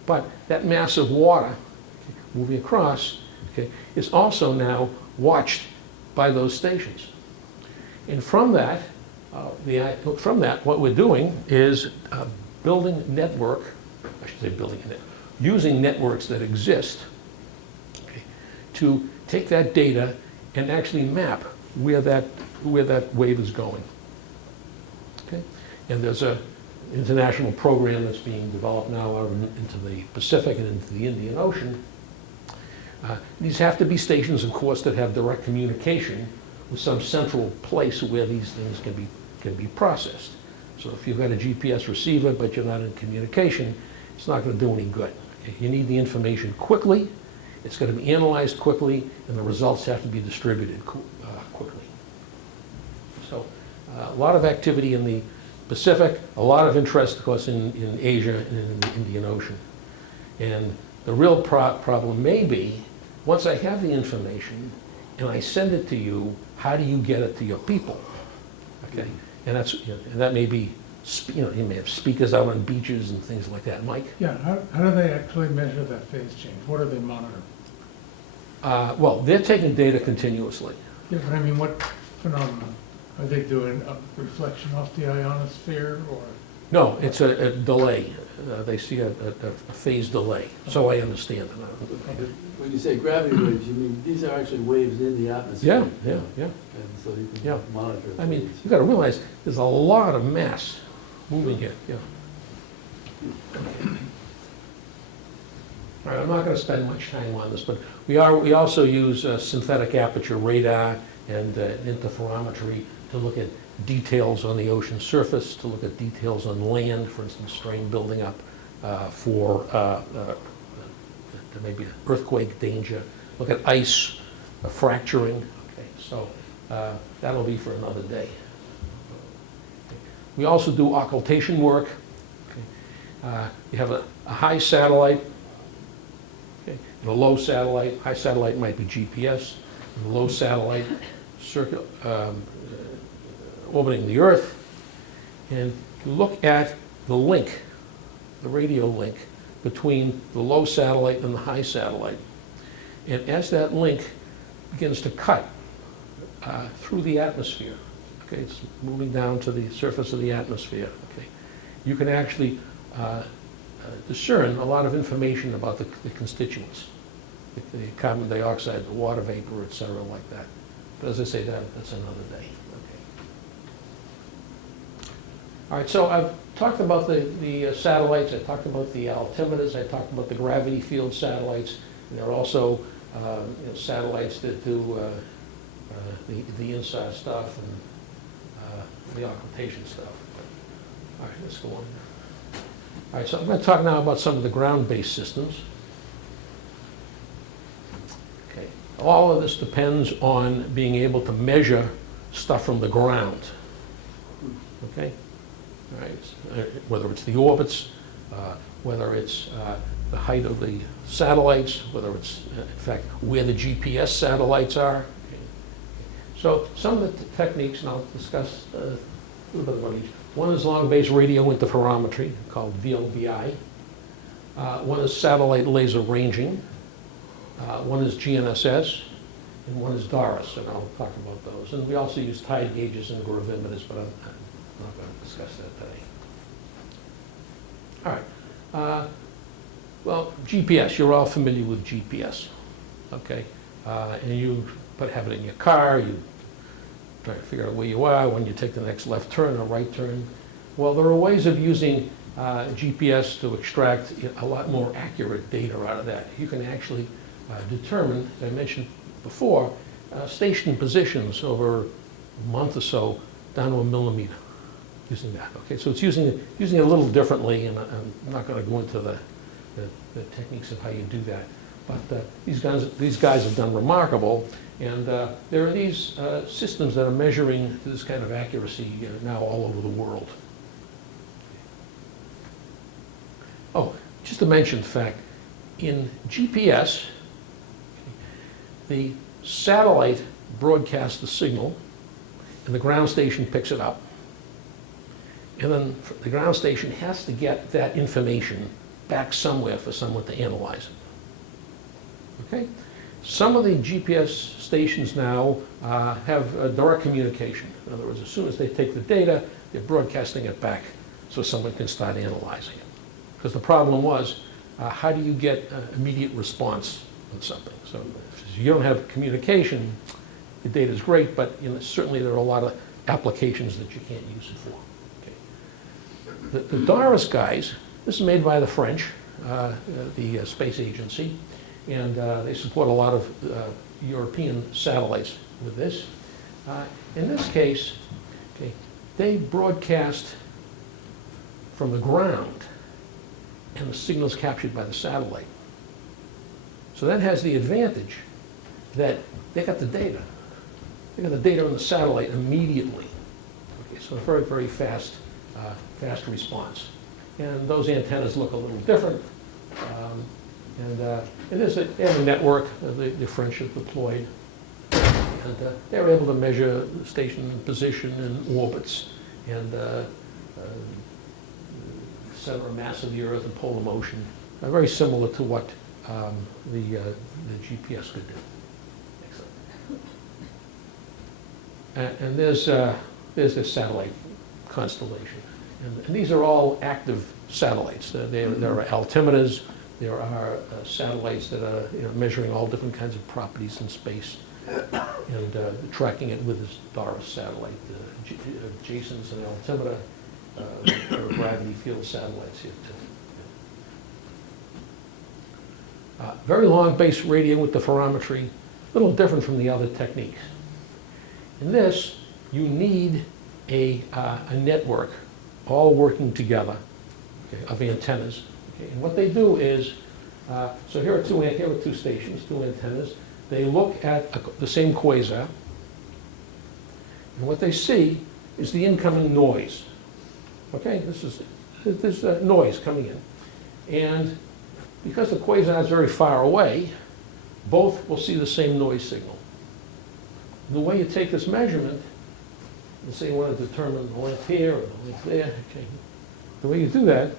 But that mass of water moving across, okay, is also now watched by those stations. And from that, what we're doing is building network, I should say building a network, using networks that exist, okay, to take that data and actually map where that wave is going. Okay? And there's an international program that's being developed now out into the Pacific and into the Indian Ocean. These have to be stations, of course, that have direct communication with some central place where these things can be processed. So if you've got a GPS receiver, but you're not in communication, it's not going to do any good. Okay? You need the information quickly, it's going to be analyzed quickly, and the results have to be distributed quickly. So a lot of activity in the Pacific, a lot of interest, of course, in Asia and in the Indian Ocean. And the real problem may be, once I have the information and I send it to you, how do you get it to your people? Okay, and that's, you know, and that may be, you know, you may have speakers out on beaches and things like that. Mike? Yeah, how do they actually measure that phase change? What do they monitor? Well, they're taking data continuously. Yeah, but I mean, what phenomenon? Are they doing a reflection off the ionosphere, or? No, it's a delay. They see a phase delay, so I understand. When you say gravity waves, you mean, these are actually waves in the atmosphere? Yeah. And so you Yeah. can monitor. I mean, these. you've got to realize, there's a lot of mass moving here, yeah. All right, I'm not going to spend much time on this, but we also use synthetic aperture radar and interferometry to look at details on the ocean surface, to look at details on land, for instance, strain building up for there may be an earthquake danger, look at ice fracturing. Okay, so that'll be for another day. We also do occultation work. Okay. You have a high satellite, okay, and a low satellite. High satellite might be GPS, and the low satellite orbiting the Earth. And you look at the link, the radio link, between the low satellite and the high satellite. And as that link begins to cut through the atmosphere, okay, it's moving down to the surface of the atmosphere, okay, you can actually discern a lot of information about the constituents, the carbon dioxide, the water vapor, et cetera, like that. But as I say, that's another day. All right, so I've talked about the satellites, I talked about the altimeters, I talked about the gravity field satellites. And there are also you know, satellites that do the INSAR stuff and the occultation stuff. All right, let's go on. All right, so I'm going to talk now about some of the ground-based systems. Okay, all of this depends on being able to measure stuff from the ground. Okay. All right, whether it's the orbits, whether it's the height of the satellites, whether it's, in fact, where the GPS satellites are. Okay. So some of the techniques, and I'll discuss a little bit about each. One is long-base radio interferometry, called VLBI. One is satellite laser ranging. One is GNSS, and one is DORIS, and I'll talk about those. And we also use tide gauges and gravimeters, but I'm not going to discuss that today. All right. Well, GPS, you're all familiar with GPS, okay? And you have it in your car, you try to figure out where you are, when you take the next left turn or right turn. Well, there are ways of using GPS to extract a lot more accurate data out of that. You can actually determine, as I mentioned before, station positions over a month or so down to a millimeter using that. Okay, so it's using it a little differently, and I'm not going to go into the techniques of how you do that. But these guys have done remarkable, and there are these systems that are measuring this kind of accuracy now all over the world. Oh, just to mention the fact, in GPS, the satellite broadcasts the signal, and the ground station picks it up. And then the ground station has to get that information back somewhere for someone to analyze it. Okay? Some of the GPS stations now have direct communication. In other words, as soon as they take the data, they're broadcasting it back so someone can start analyzing it. Because the problem was, how do you get immediate response on something? So if you don't have communication, the data is great, but certainly there are a lot of applications that you can't use it for. The DORIS guys, this is made by the French, the space agency, and they support a lot of European satellites with this. In this case, okay, they broadcast from the ground, and the signal is captured by the satellite. So that has the advantage that they got the data. They got the data on the satellite immediately. Okay, so a very, very fast response. And those antennas look a little different. They have a network the French have deployed. And they were able to measure the station position and orbits and center of mass of the Earth and polar motion. Very similar to what the GPS could do. Excellent. And there's this satellite constellation. And these are all active satellites. There are altimeters. There are satellites that are measuring all different kinds of properties in space and tracking it with this Doris satellite. Jason's an altimeter. There are gravity field satellites here too. Very long base radio with interferometry, a little different from the other techniques. In this, you need a network all working together, okay, of antennas. Okay, and what they do is, so here are two stations, two antennas. They look at the same quasar, and what they see is the incoming noise. Okay, there's noise coming in. And because the quasar is very far away, both will see the same noise signal. The way you take this measurement, and say you want to determine the length here or the length there, okay, the way you do that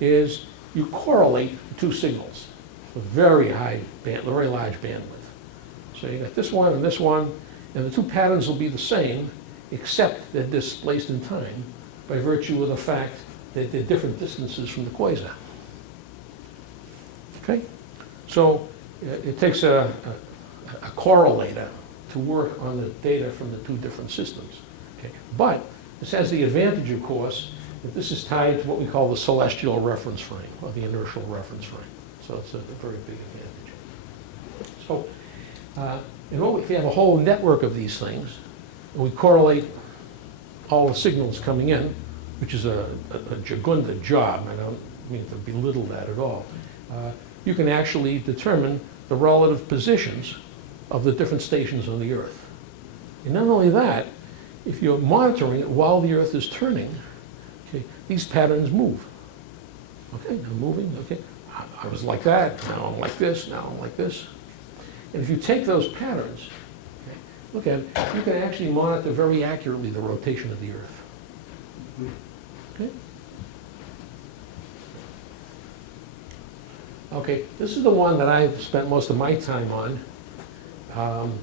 is you correlate two signals with very large bandwidth. So you got this one, and the two patterns will be the same, except they're displaced in time by virtue of the fact that they're different distances from the quasar. Okay? So it takes a correlator to work on the data from the two different systems. Okay? But this has the advantage, of course, that this is tied to what we call the celestial reference frame, or the inertial reference frame. So it's a very big advantage. So if you have a whole network of these things, and we correlate all the signals coming in, which is a jagunda job, I don't mean to belittle that at all, you can actually determine the relative positions of the different stations on the Earth. And not only that, if you're monitoring it while the Earth is turning, okay, these patterns move. Okay, they're moving, okay. I was like that, now I'm like this, now I'm like this. And if you take those patterns, okay, look at it, you can actually monitor very accurately the rotation of the Earth. Okay? Okay, this is the one that I've spent most of my time on. And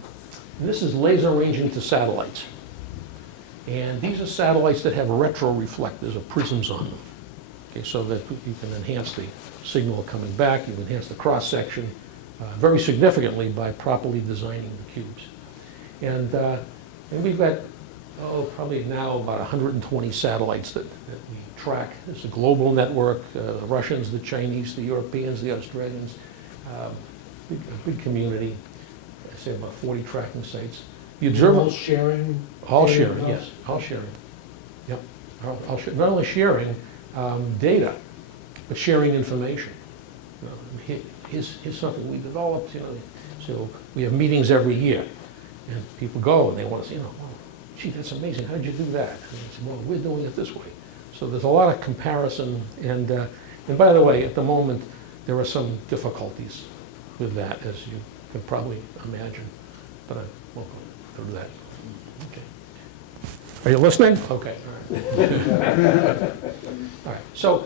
this is laser ranging to satellites. And these are satellites that have retroreflectors or prisms on them. Okay, so that you can enhance the signal coming back, you can enhance the cross-section very significantly by properly designing the cubes. And we've got, probably now about 120 satellites that we track. It's a global network, the Russians, the Chinese, the Europeans, the Australians, a big community. I say about 40 tracking sites. The observable sharing? All sharing, yes, all sharing. Yep, not only sharing data, but sharing information. Here's something we developed, so we have meetings every year, and people go and they want to say, oh, gee, that's amazing, how did you do that? And I say, well, we're doing it this way. So there's a lot of comparison, and by the way, at the moment, there are some difficulties with that, as you can probably imagine, but I won't go through that. Okay. Are you listening? Okay. All right. All right. So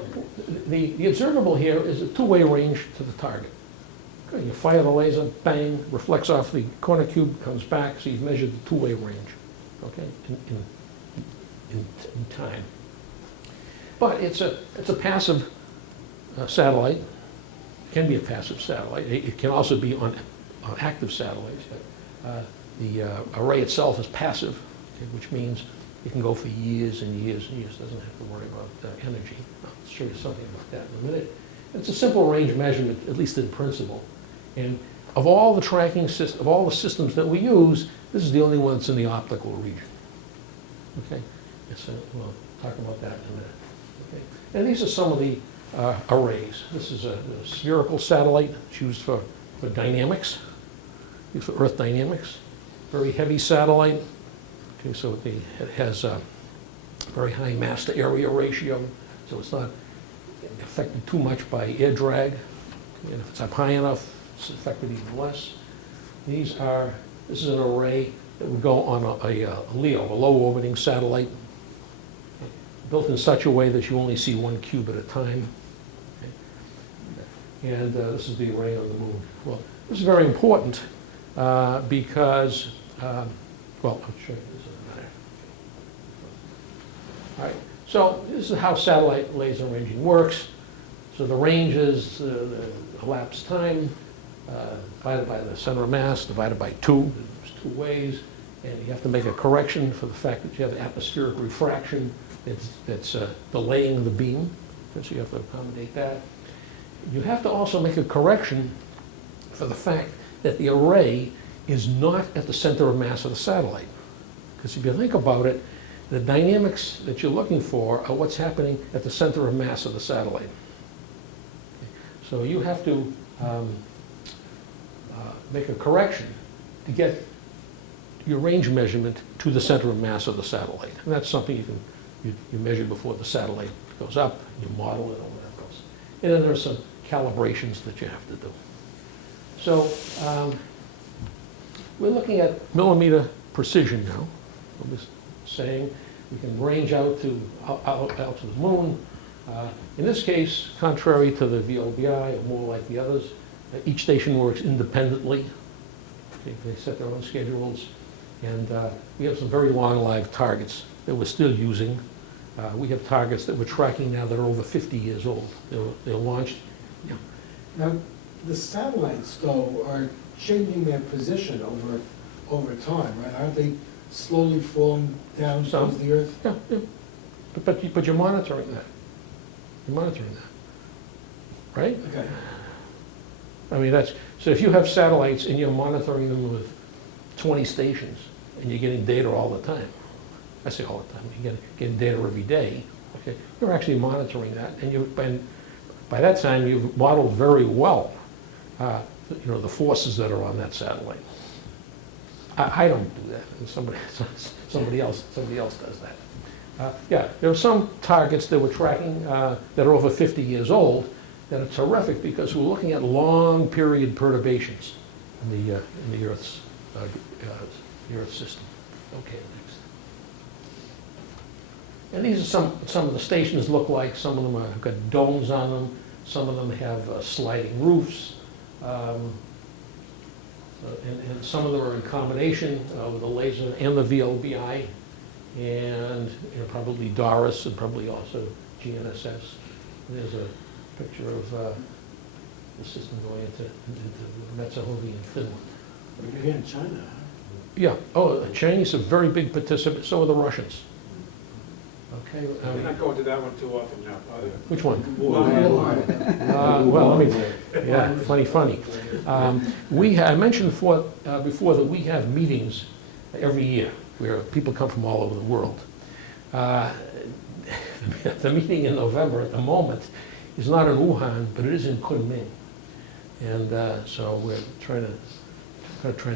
the observable here is a two-way range to the target. Okay. You fire the laser, bang, reflects off the corner cube, comes back, so you've measured the two-way range. Okay, in time. But it's a passive satellite. It can be a passive satellite. It can also be on active satellites. The array itself is passive, okay, which means it can go for years and years and years. Doesn't have to worry about energy. I'll show you something about that in a minute. It's a simple range measurement, at least in principle. And of all the tracking systems, of all the systems that we use, this is the only one that's in the optical region. Okay, so we'll talk about that in a minute. Okay. And these are some of the arrays. This is a spherical satellite. It's used for dynamics, used for Earth dynamics. Very heavy satellite. Okay, so it has a very high mass to area ratio, so it's not affected too much by air drag. And if it's up high enough, it's affected even less. This is an array that would go on a LEO, a low orbiting satellite, built in such a way that you only see one cube at a time. And this is the array on the moon. Well, this is very important because, well, I'll show you this in a minute. All right, so this is how satellite laser ranging works. So the range is the elapsed time divided by the center of mass, divided by 2. There's 2 ways. And you have to make a correction for the fact that you have atmospheric refraction that's delaying the beam. So you have to accommodate that. You have to also make a correction for the fact that the array is not at the center of mass of the satellite. Because if you think about it, the dynamics that you're looking for are what's happening at the center of mass of the satellite. So you have to make a correction to get your range measurement to the center of mass of the satellite. And that's something you measure before the satellite goes up, you model it, or whatever else. And then there's some calibrations that you have to do. So we're looking at millimeter precision now. I'm just saying we can range out to the moon. In this case, contrary to the VLBI, or more like the others, each station works independently. They set their own schedules. And we have some very long-lived targets that we're still using. We have targets that we're tracking now that are over 50 years old. They're launched. Yeah. Now, the satellites, though, are changing their position over time, right? Aren't they slowly falling down towards the Earth? Yeah, yeah. But you're monitoring that. You're monitoring that, right? Okay. I mean, so if you have satellites and you're monitoring them with 20 stations and you're getting data all the time, I say all the time, you're getting data every day, okay, you're actually monitoring that, and by that time you've modeled very well the forces that are on that satellite. I don't do that. Somebody else does that. Yeah, there are some targets that we're tracking that are over 50 years old that are terrific because we're looking at long period perturbations in the Earth's system. Okay, next. And these are some of the stations look like. Some of them have got domes on them. Some of them have sliding roofs. And some of them are in combination with the laser and the VLBI, and probably Doris and probably also GNSS. There's a picture of the system going into Metsahovi in Finland. You're here in China, huh? Yeah. Oh, the Chinese are very big participants. So are the Russians. Okay. We're not going to that one too often now, are they? Which one? Well, let me. Yeah, funny. I mentioned before that we have meetings every year where people come from all over the world. The meeting in November at the moment is not in Wuhan, but it is in Kunming, and so we're trying to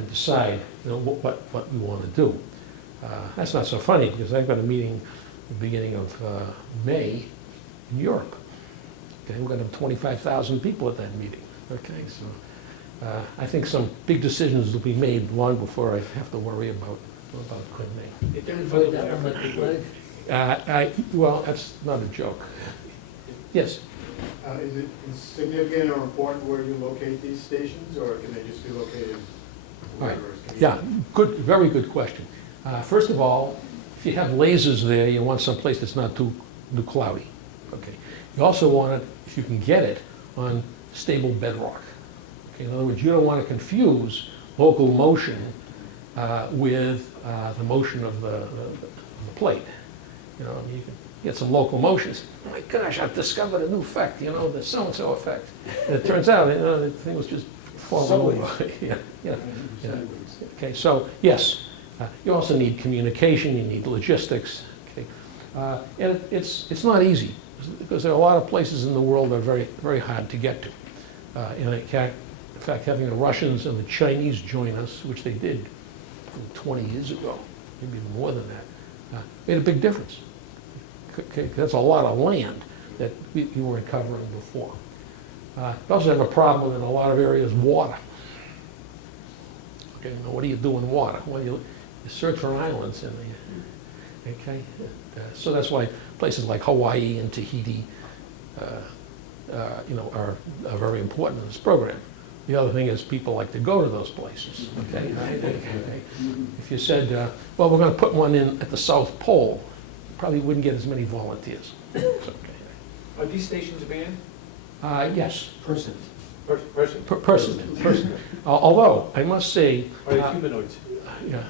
decide, what we want to do. That's not so funny because I've got a meeting at the beginning of May in Europe. Okay, we're going to have 25,000 people at that meeting. Okay, so I think some big decisions will be made long before I have to worry about Kunming. Can you avoid that one like the flag? Well, that's not a joke. Yes. Is it significant or important where you locate these stations, or can they just be located wherever? Yeah, very good question. First of all, if you have lasers there, you want someplace that's not too cloudy. Okay. You also want it, if you can get it, on stable bedrock. Okay. In other words, you don't want to confuse local motion with the motion of the plate. You can get some local motions. Oh my gosh, I've discovered a new effect, the so-and-so effect. And it turns out, the thing was just falling away. Yeah. Okay, so yes, you also need communication, you need logistics. Okay. And it's not easy because there are a lot of places in the world that are very, very hard to get to. And in fact, having the Russians and the Chinese join us, which they did 20 years ago, maybe even more than that, made a big difference. Okay, that's a lot of land that you weren't covering before. You also have a problem in a lot of areas, water. Okay, now what do you do in water? Well, you search for islands in the, okay? So that's why places like Hawaii and Tahiti, you know, are very important in this program. The other thing is people like to go to those places, okay? Okay. If you said, well, we're going to put one in at the South Pole, you probably wouldn't get as many volunteers. It's okay. Are these stations manned? Yes. Person. Person? Person. Although, I must say... Are they humanoids? Yeah.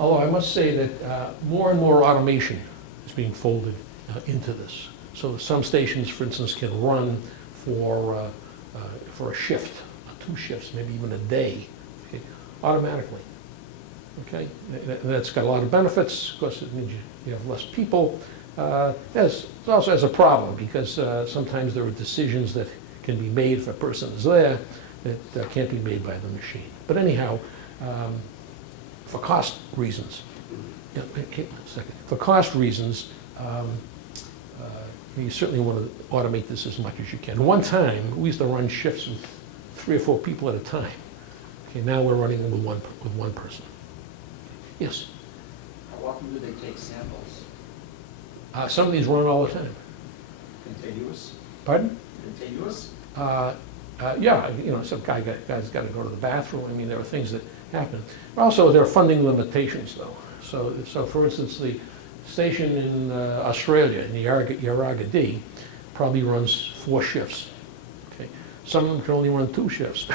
Although I must say that more and more automation is being folded into this. So some stations, for instance, can run for a shift, 2 shifts, maybe even a day, okay, automatically. Okay, that's got a lot of benefits. Of course, it means you have less people. It also has a problem because sometimes there are decisions that can be made if a person is there that can't be made by the machine. But anyhow, for cost reasons, you certainly want to automate this as much as you can. One time, we used to run shifts with 3 or 4 people at a time. Okay, now we're running them with one person. Yes? How often do they take samples? Some of these run all the time. Continuous? Pardon? Continuous? Yeah, you know, some guy's got to go to the bathroom. I mean, there are things that happen. Also, there are funding limitations, though. So for instance, the station in Australia, in the Yarragadee, probably runs 4 shifts. Okay, some of them can only run 2 shifts.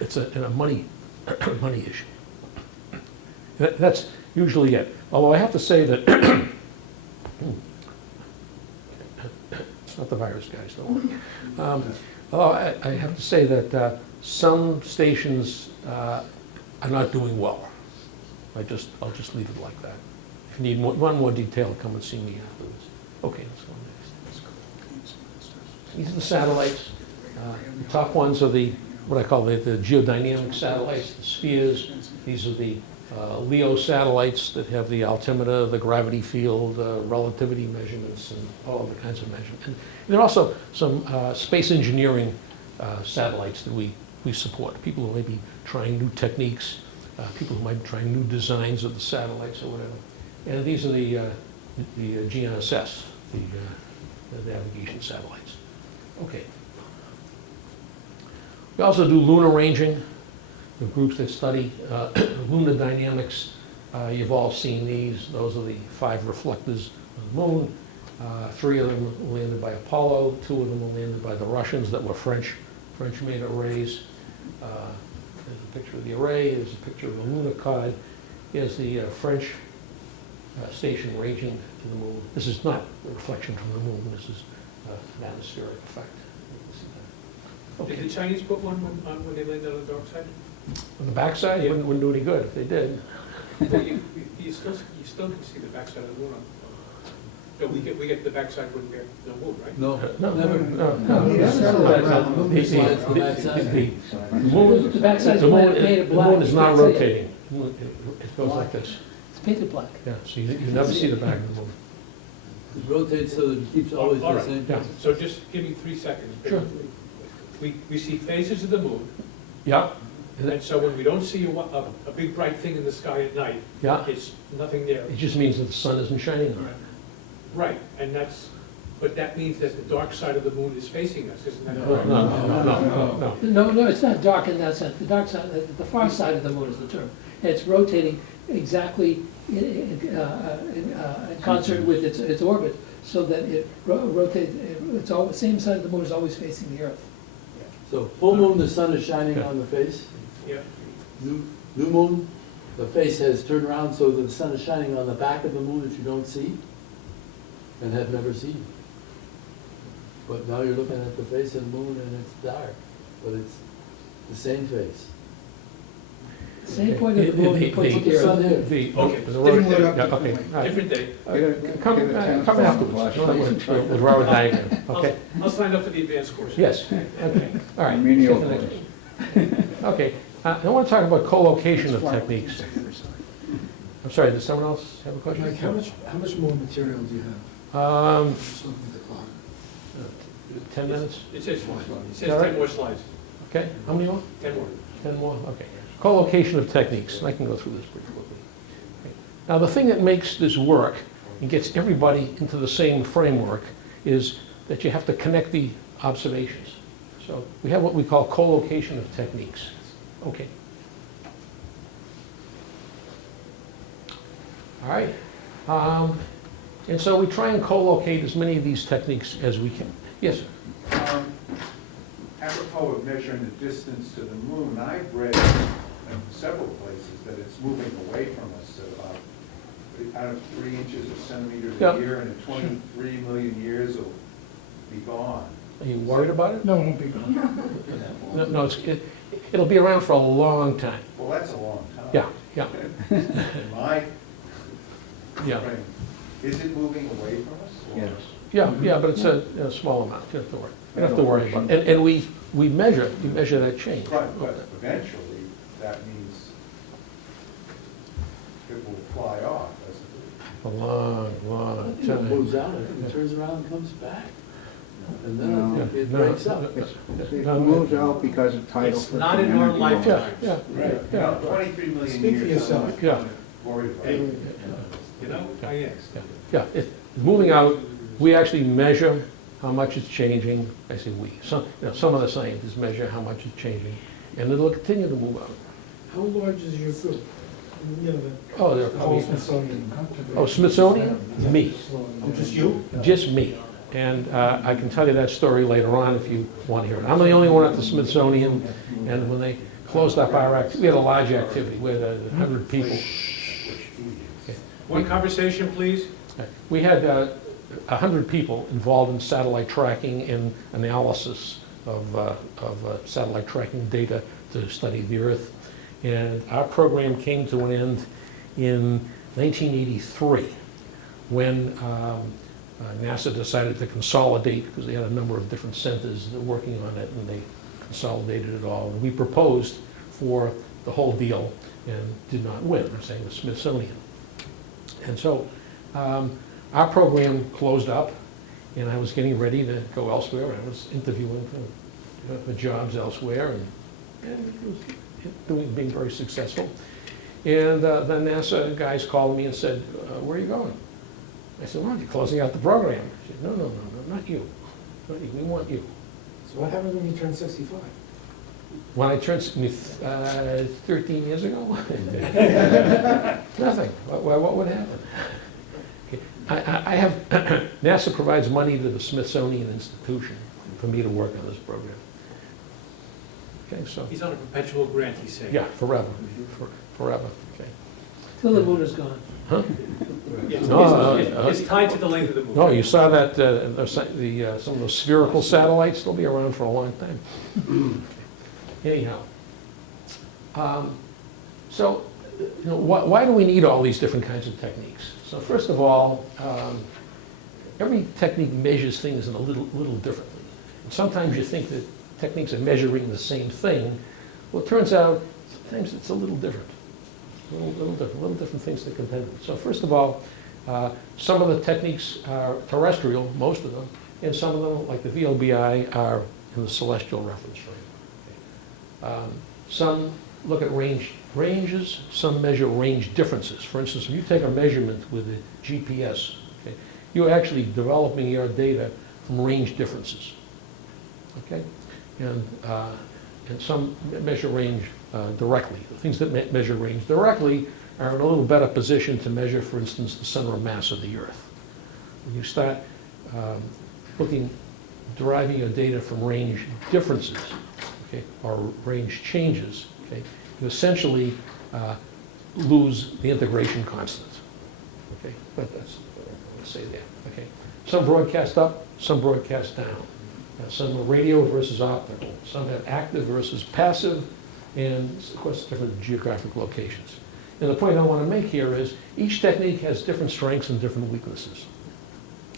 It's a money issue. That's usually it. Although I have to say that it's not the virus, guys, don't worry. Although I have to say that some stations are not doing well. I'll just leave it like that. If you need one more detail, come and see me afterwards. Okay, let's go next. These are the satellites. The top ones are what I call the geodynamic satellites, the spheres. These are the LEO satellites that have the altimeter, the gravity field, relativity measurements, and all other kinds of measurements. And there are also some space engineering satellites that we support. People who may be trying new techniques, people who might be trying new designs of the satellites or whatever. And these are the GNSS, the navigation satellites. Okay. We also do lunar ranging. The groups that study lunar dynamics, you've all seen these. Those are the 5 reflectors on the moon. 3 of them were landed by Apollo. 2 of them were landed by the Russians that were French-made arrays. There's a picture of the array. There's a picture of the lunar cod. Here's the French station ranging to the moon. This is not a reflection from the moon. This is an atmospheric effect. Okay. Did the Chinese put one when they landed on the dark side? On the backside, it wouldn't do any good if they did. Well, you still can see the backside of the moon. No, we get the backside when we're no moon, right? No, No, never. no. Need a satellite around the moon. The backside's The moon painted black. is not You can't see it. rotating. It goes like this. It's painted black. Yeah, so you never see the back of the moon. It rotates so that it keeps always All the right. same. Yeah. So just give me 3 seconds. Sure. We see phases of the moon, Yeah, and so when we don't see a big bright thing in the sky at night, yeah. it's nothing there. It just means that the sun isn't shining on it. Right, and but that means that the dark side of the moon is facing us, isn't that No, correct? no. No, it's not dark in that sense. The dark side, the far side of the moon is the term. And it's rotating exactly in concert with its orbit, so that it rotates, it's all, the same side of the moon is always facing the Earth. So full moon, the sun is shining on the face. Yeah. New moon, the face has turned around so that the sun is shining on the back of the moon that you don't see and have never seen. But now you're looking at the face of the moon and it's dark, but it's the same face. Same point of the moon that puts the It's on there. Earth. Okay. the Different road- lit up yeah, different okay, way. all right. Different day. Come Get a come afterwards. flash. We'll draw a diagram, okay? I'll sign up for the advanced course. Yes, okay, all right. Menial Let's get to the next. Okay, I want to talk about co-location of techniques. I'm sorry, does someone else have a question? Mike, how much more material do you have? Just looking at the clock. 10 minutes? It says All 10 right. more slides, Okay, how many more? 10 more. 10 more, okay. Co-location of techniques, and I can go through this pretty quickly. Okay. Now, the thing that makes this work and gets everybody into the same framework is that you have to connect the observations. So we have what we call co-location of techniques. Okay. All right. And so we try and co-locate as many of these techniques as we can. Yes, sir. Apropos of measuring the distance to the moon, I've read in several places that it's moving away from us at about, out of 3 inches or centimeters Yeah. a year, and in 23 million years it'll be gone. Are you worried about it? No, it won't be gone. No, it'll be around for a long time. Well, that's a long time. Yeah, yeah, In my yeah. frame, is it moving away from us? or- Yes. Yeah, but it's a small amount, you don't have to worry. You don't have to worry about it. And we measure that change. Right, but eventually, that means it will fly off, doesn't it? A long, I long think it moves time. out, it turns around and comes back. And then No. it No, breaks up. It moves out because of tidal. It's not in our Yeah, lifetime. yeah, Right. yeah. 23 million Speak for years, I'm yourself. not Yeah. kind of worried about Hey, it. you know, I asked. Yeah, it's moving out. We actually measure how much it's changing. I say we, some of the scientists measure how much it's changing, and it'll continue to move out. How large is your group? You know, Oh, the there, whole Smithsonian. oh, Smithsonian? Me. Oh, just you? Just me. And I can tell you that story later on if you want to hear it. I'm the only one at the Smithsonian, and when they closed up our activity, we had a large activity. We had 100 people. One conversation, please. We had 100 people involved in satellite tracking and analysis of satellite tracking data to study the Earth. And our program came to an end in 1983 when NASA decided to consolidate because they had a number of different centers that were working on it, and they consolidated it all. And we proposed for the whole deal and did not win. I'm saying the Smithsonian. And so our program closed up, and I was getting ready to go elsewhere. I was interviewing for jobs elsewhere, and it was being very successful. And the NASA guys called me and said, where are you going? I said, well, you're closing out the program. He said, no, not you. Not you. We want you. So what happens when you turn 65? When I turned 13 years ago, nothing. What would happen? Okay. I have, NASA provides money to the Smithsonian Institution for me to work on this program. Okay, so, He's on a perpetual grant, he's saying. yeah, forever, forever, okay. Till the moon is gone. Huh? It's- No, It's tied to the length of the moon. No, you saw that, some of those spherical satellites, they'll be around for a long time. Anyhow, so, you know, why do we need all these different kinds of techniques? So first of all, every technique measures things in a little differently. And sometimes you think that techniques are measuring the same thing. Well, it turns out sometimes it's a little different. Little different things to contend with. So first of all, some of the techniques are terrestrial, most of them, and some of them, like the VLBI, are in the celestial reference frame. Some look at ranges, some measure range differences. For instance, if you take a measurement with a GPS, okay, you're actually developing your data from range differences. Okay? And some measure range directly. The things that measure range directly are in a little better position to measure, for instance, the center of mass of the Earth. When you start deriving your data from range differences, okay, or range changes, okay, you essentially lose the integration constant. Okay, but that's what I want to say there. Okay, some broadcast up, some broadcast down. Some are radio versus optical. Some have active versus passive, and of course different geographic locations. And the point I want to make here is each technique has different strengths and different weaknesses.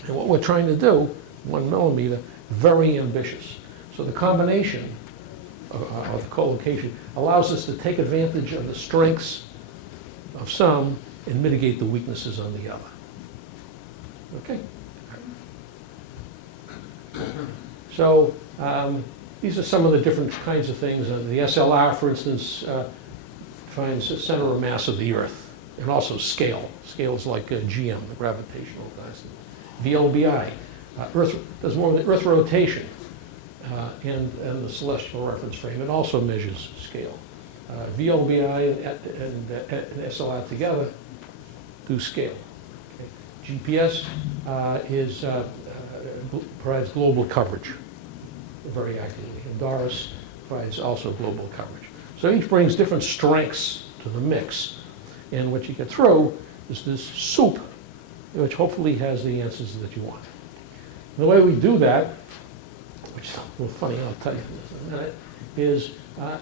And what we're trying to do, 1 millimeter, very ambitious. So the combination of collocation allows us to take advantage of the strengths of some and mitigate the weaknesses on the other. Okay? So these are some of the different kinds of things. The SLR, for instance, finds the center of mass of the Earth, and also scale. Scales like GM, the gravitational constant. VLBI, Earth does more than Earth rotation, and the celestial reference frame. It also measures scale. VLBI and SLR together do scale. Okay. GPS provides global coverage very accurately. And Doris provides also global coverage. So each brings different strengths to the mix. And what you get through is this soup, which hopefully has the answers that you want. And the way we do that, which is a little funny, I'll tell you in a minute, is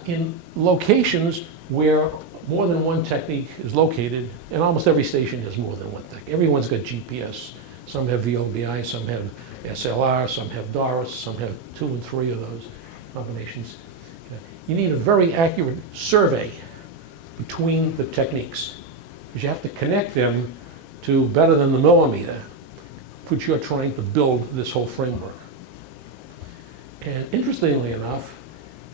in locations where more than one technique is located, and almost every station has more than one technique. Everyone's got GPS. Some have VLBI, some have SLR, some have Doris, some have 2 and 3 of those combinations. You need a very accurate survey between the techniques, because you have to connect them to better than the millimeter, which you're trying to build this whole framework. And interestingly enough,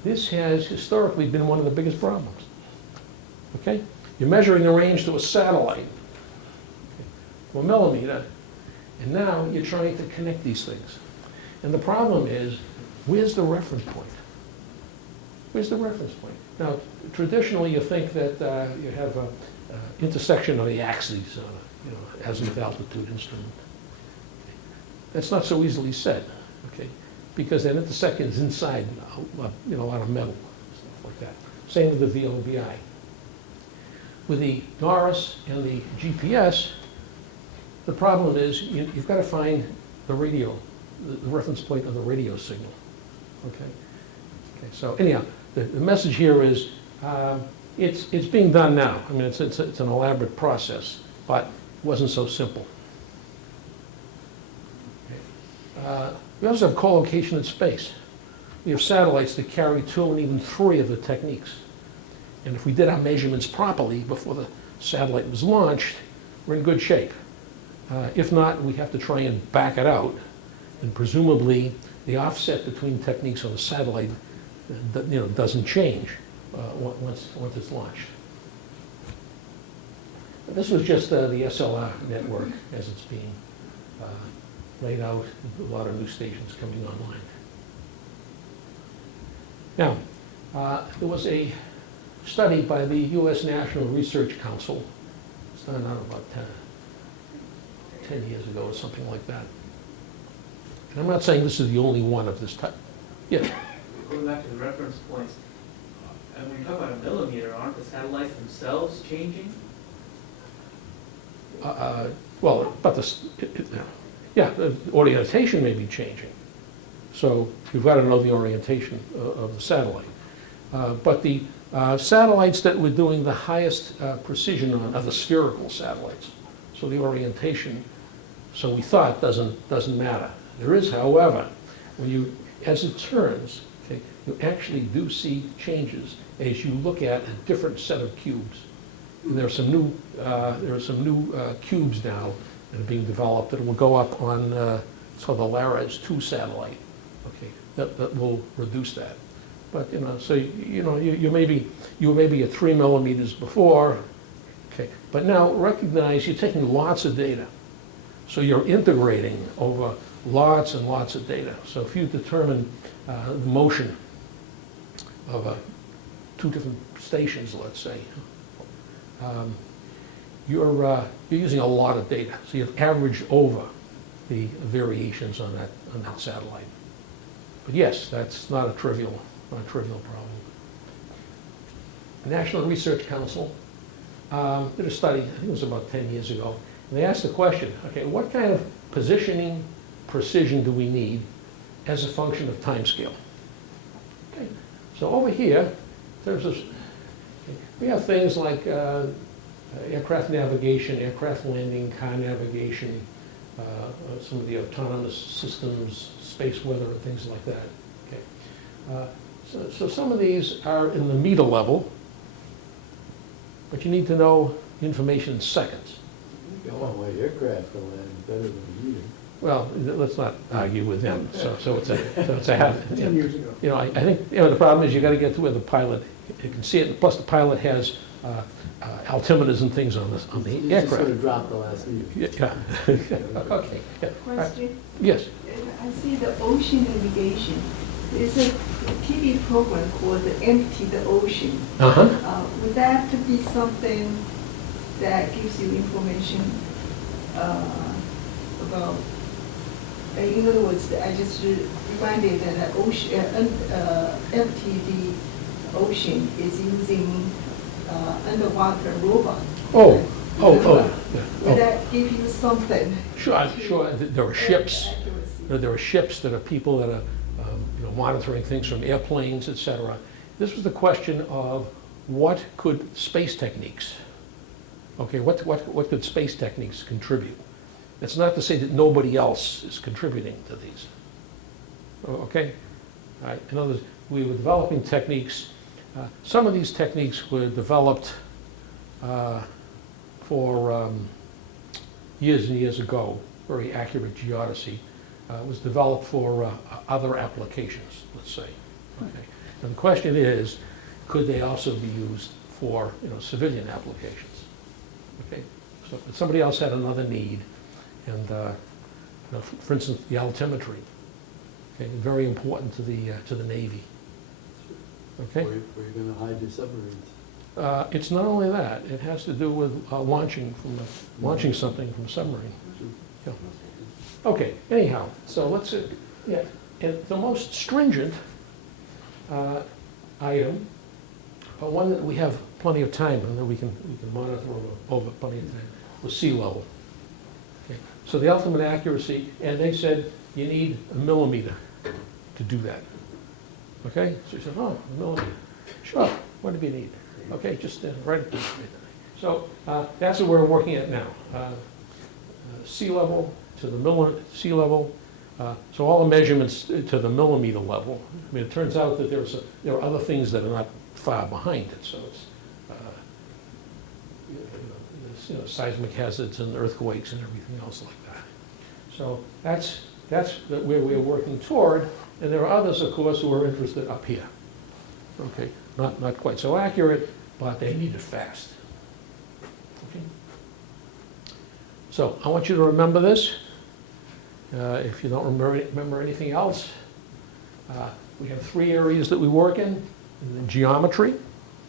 this has historically been one of the biggest problems. Okay? You're measuring the range to a satellite, to a millimeter, and now you're trying to connect these things. And the problem is, where's the reference point? Where's the reference point? Now, traditionally, you think that you have an intersection of the axes on a azimuth altitude instrument. That's not so easily said, okay? Because that intersection is inside a lot of metal, stuff like that. Same with the VLBI. With the Doris and the GPS, the problem is you've got to find the radio, the reference point of the radio signal. Okay. Okay. So anyhow, the message here is it's being done now. I mean, it's an elaborate process, but it wasn't so simple. Okay. We also have collocation in space. We have satellites that carry 2 and even 3 of the techniques. And if we did our measurements properly before the satellite was launched, we're in good shape. If not, we have to try and back it out. And presumably, the offset between techniques on the satellite doesn't change once it's launched. But this was just the SLR network as it's being laid out. A lot of new stations coming online. Now, there was a study by the U.S. National Research Council. It's done out about 10 years ago or something like that. And I'm not saying this is the only one of this type. Yeah. Going back to the reference points, and when you talk about a millimeter, aren't the satellites themselves changing? Well, but the orientation may be changing. So you've got to know the orientation of the satellite. But the satellites that we're doing the highest precision on are the spherical satellites. So the orientation, so we thought, doesn't matter. There is, however, as it turns, okay, you actually do see changes as you look at a different set of cubes. And there are some new cubes now that are being developed that will go up on it's called the LARAS-2 satellite. Okay, that will reduce that. But so you may be at 3 millimeters before. Okay, but now recognize you're taking lots of data, so you're integrating over lots and lots of data. So if you determine the motion of 2 different stations, let's say, you're using a lot of data. So you've averaged over the variations on that satellite. But yes, that's not a trivial problem. The National Research Council did a study, I think it was about 10 years ago, and they asked the question, okay, what kind of positioning precision do we need as a function of time scale? Okay. So over here, there's this, we have things like aircraft navigation, aircraft landing, car navigation, some of the autonomous systems, space weather, and things like that. Okay. So some of these are in the meter level, but you need to know information in seconds. Go on, my aircraft will land better than a meter. Well, let's not argue with them, so it's a habit. 10 years ago. You know, I think, you know, the problem is you gotta get to where the pilot, you can see it, plus the pilot has altimeters and things on the He's just aircraft. gonna drop the last meter. Yeah, okay, yeah. Question. Yes, I see the ocean navigation. There's a TV program called Empty the Ocean. Would that be something that gives you information about, in other words, I just reminded that Empty the Ocean is using underwater robot. oh, Would yeah. that give you something? Sure, there are ships, Accuracy. there are ships that are people that are, you know, monitoring things from airplanes, et cetera. This was the question of what could space techniques, okay, what could space techniques contribute? It's not to say that nobody else is contributing to these, okay? All right. In other words, we were developing techniques. Some of these techniques were developed for years and years ago. Very accurate geodesy was developed for other applications, let's say. Okay. And the question is, could they also be used for, you know, civilian applications? Okay. So if somebody else had another need, and you know, for instance, the altimetry, okay, very important to the Navy. Okay. Where are you gonna hide your submarines? It's not only that; it has to do with launching something from a submarine. Yeah. Okay. Anyhow, so let's yeah. And the most stringent item, but one that we have plenty of time and that we can monitor over plenty of time, was sea level. Okay. So the ultimate accuracy, and they said you need a millimeter to do that. Okay, so you said, oh, a millimeter. Sure, what do you need? Okay, just right. So that's what we're working at now. Sea level to the sea level. So all the measurements to the millimeter level. I mean, it turns out that there are other things that are not far behind it. So it's you know, seismic hazards and earthquakes and everything else like that. So that's where we're working toward. And there are others, of course, who are interested up here. Okay, not quite so accurate, but they need it fast. Okay. So I want you to remember this. If you don't remember anything else, we have 3 areas that we work in: geometry,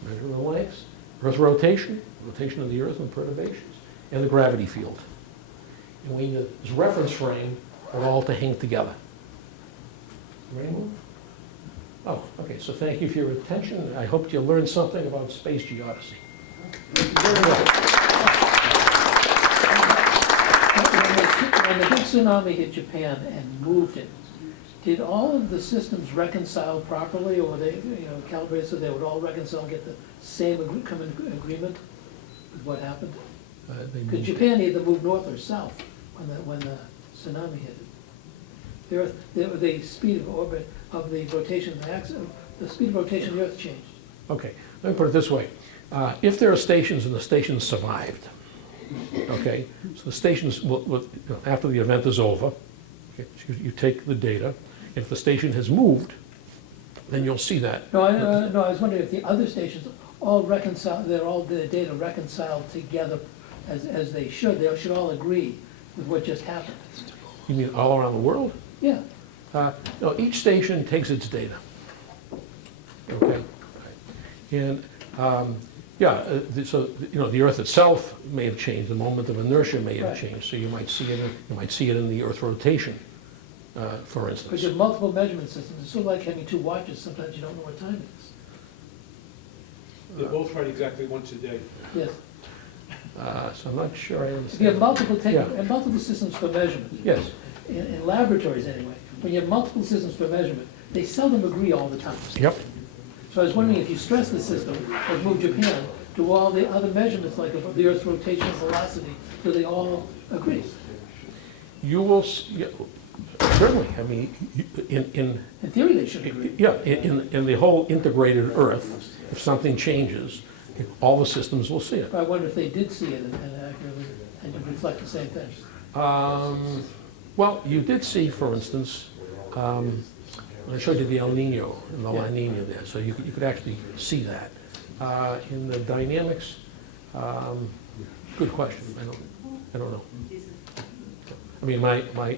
measure the lengths; Earth rotation, rotation of the Earth and perturbations; and the gravity field. And we need this reference frame for all to hang together. Ready to move? Oh, okay, so thank you for your attention. I hope you learned something about space geodesy. Very well. When the big tsunami hit Japan and moved it, did all of the systems reconcile properly, or were they, you know, calibrated so they would all reconcile and get the same common agreement with what happened? Because Japan either moved north or south when the tsunami hit it. The speed of orbit of the rotation of the axis, the speed of rotation of the Earth changed. Okay, let me put it this way. If there are stations and the stations survived, okay, so the stations, will, after the event is over, okay, you take the data. If the station has moved, then you'll see that. No, I was wondering if the other stations all reconcile, the data reconciled together as they should. They should all agree with what just happened. You mean all around the world? Yeah. No, each station takes its data. Okay, and yeah, so you know the Earth itself may have changed. The moment of inertia may have changed. So you might see it in the Earth rotation, for instance. Because you have multiple measurement systems. It's sort of like having 2 watches. Sometimes you don't know what time it is. They're both right exactly once a day. Yes. So I'm not sure I If understand. you have multiple systems for measurement. Yes. In laboratories anyway, when you have multiple systems for measurement, they seldom agree all the time. Yep. So I was wondering if you stress the system, like move Japan, do all the other measurements, like of the Earth's rotation velocity, do they all agree? You will, yeah, certainly, I mean, in In theory, they should agree. yeah, in the whole integrated Earth, if something changes, all the systems will see it. But I wonder if they did see it and accurately, and would reflect the same thing. Well, you did see, for instance, I showed you the El Nino and the La Nina there, so you could actually see that. In the dynamics, good question, I don't know. I mean, my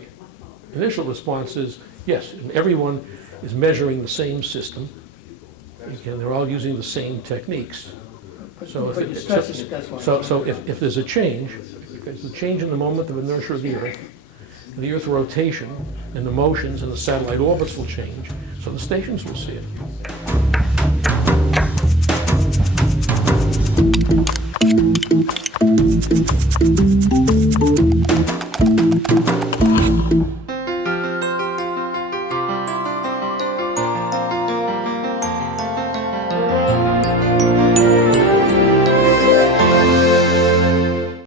initial response is, yes, everyone is measuring the same system. Again, they're all using the same techniques. So if But you're stressing it, that's why. So if there's a change, there's a change in the moment of inertia of the Earth rotation and the motions and the satellite orbits will change, so the stations will see it.